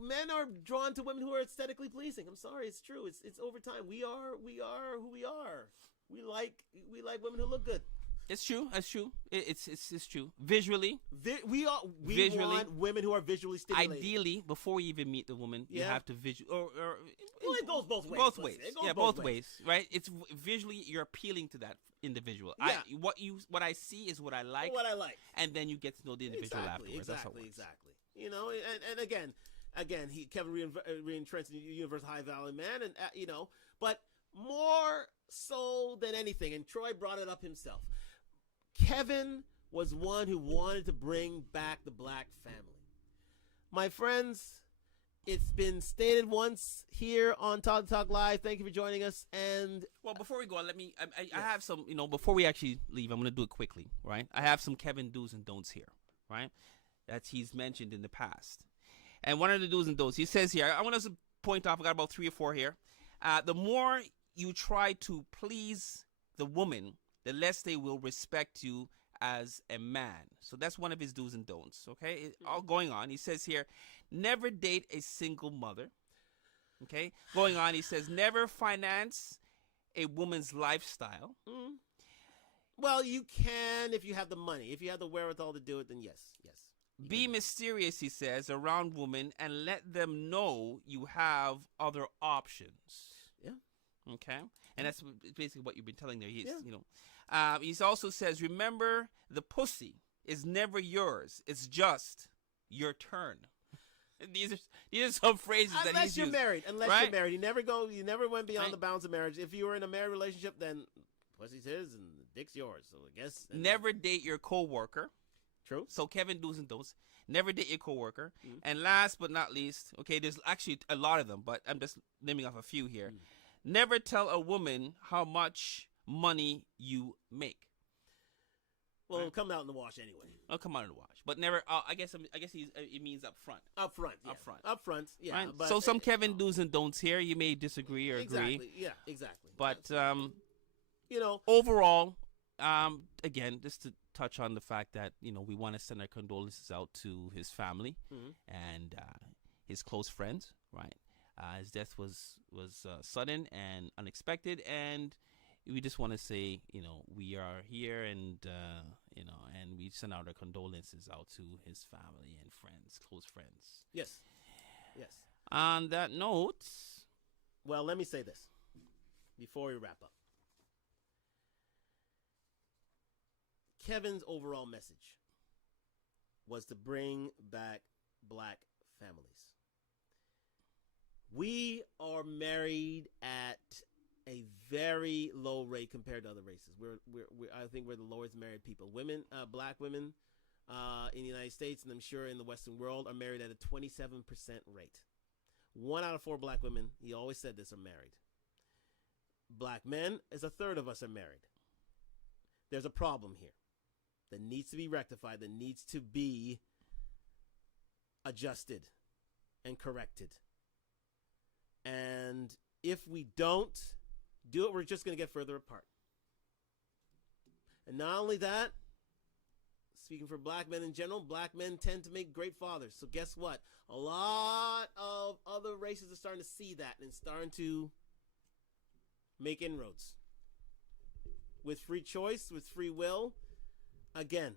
men are drawn to women who are aesthetically pleasing. I'm sorry, it's true. It's over time. We are who we are. We like women who look good. It's true. That's true. It's true. Visually, we want women who are visually stimulated. Ideally, before you even meet the woman, you have to well, it goes both ways. Both ways. Both ways. Right? It's visually you're appealing to that individual. Yeah. What I see is what I like. And then you get to know the individual afterwards. Exactly. And again, Kevin re-entrenched in the universal high value man, and but more so than anything, and Troy brought it up himself. Kevin was one who wanted to bring back the black family. My friends, it's been stated once here on Talk Live. Thank you for joining us. And well, before we go on, I have some, before we actually leave, I'm going to do it quickly, right? I have some Kevin do's and don'ts here, right? That he's mentioned in the past. And one of the do's and don'ts, he says here, I want us to point off, I got about 3 or 4 here. The more you try to please the woman, the less they will respect you as a man. So that's one of his do's and don'ts, okay? All going on. He says here, never date a single mother, okay? Going on, he says, never finance a woman's lifestyle. Well, you can if you have the money. If you have the wherewithal to do it, then yes. Be mysterious, he says, around women and let them know you have other options. Yeah. Okay? And that's basically what you've been telling there. He also says, remember, the pussy is never yours. It's just your turn. These are some phrases that he's used. Unless you're married. You never went beyond the bounds of marriage. If you were in a married relationship, then pussy's his and dick's yours. So I guess. Never date your coworker. True. So Kevin do's and don'ts. Never date your coworker. And last but not least, okay, there's actually a lot of them, but I'm just naming off a few here. Never tell a woman how much money you make. Well, it'll come out in the wash anyway. It'll come out in the wash, but never. I guess it means up front. Up front. Yeah. Right? But, so some Kevin do's and don'ts here. You may disagree or agree. Yeah, exactly. But overall, again, just to touch on the fact that we want to send our condolences out to his family and his close friends. Right, his death was sudden and unexpected, and we just want to say we are here and and we send out our condolences out to his family and friends, close friends. Yes. On that note, well, let me say this before we wrap up. Kevin's overall message was to bring back black families. We are married at a very low rate compared to other races. I think we're the lowest married people. Black women in the United States, and I'm sure in the Western world, are married at a 27% rate. 1 out of 4 black women, he always said this, are married. Black men, as a third of us are married. there's a problem here that needs to be rectified, that needs to be adjusted and corrected. And if we don't do it, we're just going to get further apart. And not only that, speaking for black men in general, black men tend to make great fathers. So guess what? A lot of other races are starting to see that and starting to make inroads. With free choice, with free will, again,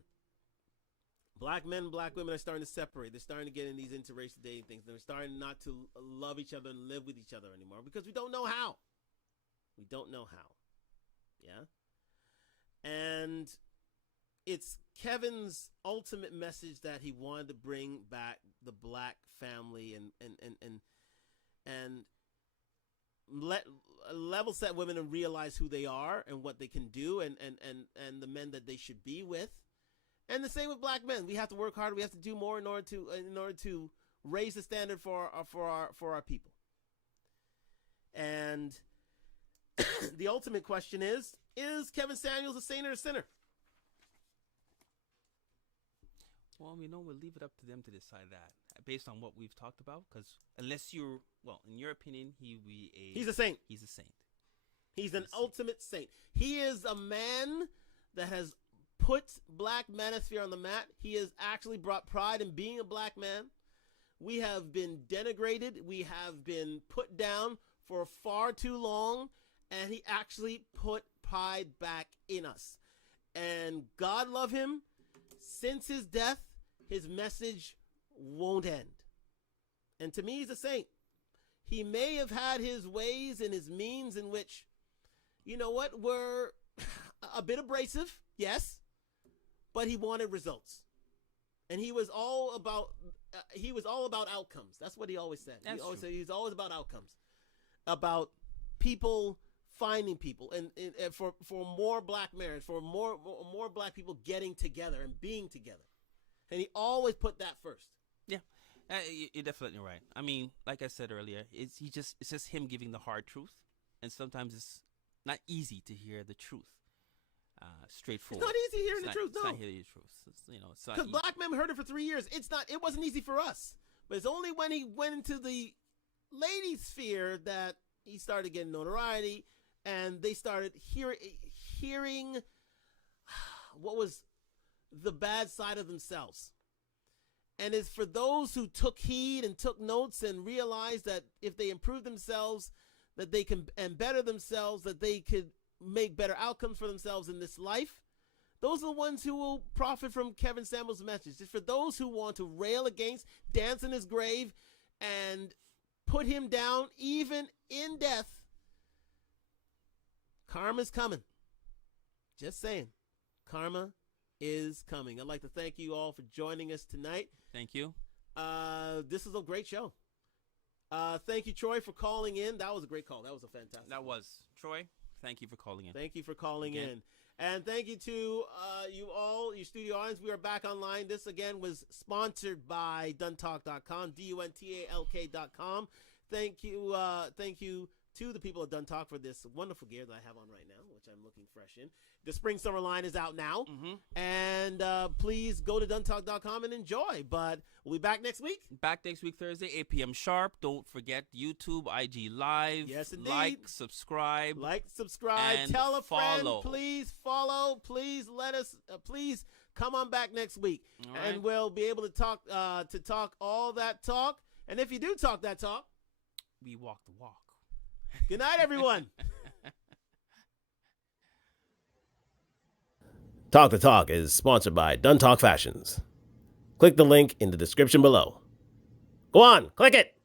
black men and black women are starting to separate. They're starting to get in these interracial dating things. They're starting not to love each other and live with each other anymore because we don't know how. We don't know how. Yeah? And it's Kevin's ultimate message that he wanted to bring back the black family and level set women and realize who they are and what they can do and the men that they should be with. And the same with black men. We have to work harder. We have to do more in order to raise the standard for our people. And the ultimate question is Kevin Samuels a saint or a sinner? Well, we'll leave it up to them to decide that based on what we've talked about. Because unless in your opinion, he's a saint. He's a saint. He's an ultimate saint. He is a man that has put black manosphere on the map. He has actually brought pride in being a black man. We have been denigrated. We have been put down for far too long. And he actually put pride back in us. And God love him. Since his death, his message won't end. And to me, he's a saint. He may have had his ways and his means in which, were a bit abrasive, yes, but he wanted results. And he was all about outcomes. That's what he always said. He always said he's always about outcomes, about people finding people, and for more black marriage, for more black people getting together and being together. And he always put that first. Yeah, you're definitely right. Like I said earlier, it's just him giving the hard truth, and sometimes it's not easy to hear the truth. Straightforward. It's not easy hearing the truth. It's not hearing the truth. It's not because black men heard it for 3 years. It wasn't easy for us. But it's only when he went into the lady sphere that he started getting notoriety, and they started hearing what was the bad side of themselves. And it's for those who took heed and took notes and realized that if they improve themselves, that they can and better themselves, that they could make better outcomes for themselves in this life. Those are the ones who will profit from Kevin Samuels' message. It's for those who want to rail against, dance in his grave, and put him down even in death. Karma's coming. Just saying. Karma is coming. I'd like to thank you all for joining us tonight. Thank you. This is a great show. Thank you, Troy, for calling in. That was a great call. That was a fantastic That call. was. Troy, thank you for calling in. Thank you for calling in. And thank you to you all, your studio audience. We are back online. This, again, was sponsored by Duntalk.com, DUNTALK.com. Thank you to the people at Duntalk for this wonderful gear that I have on right now, which I'm looking fresh in. The spring summer line is out now. Mm-hmm. And please go to Duntalk.com and enjoy. But we'll be back next week. Back next week, Thursday, 8 p.m. sharp. Don't forget YouTube, IG Live. Yes, indeed. Like, subscribe. And tell a friend. Follow. Please follow. Please let us. Please come on back next week. All right. And we'll be able to talk all that talk. And if you do talk that talk, we walk the walk. Good night, everyone. Talk the Talk is sponsored by Duntalk Fashions. Click the link in the description below. Go on, click it.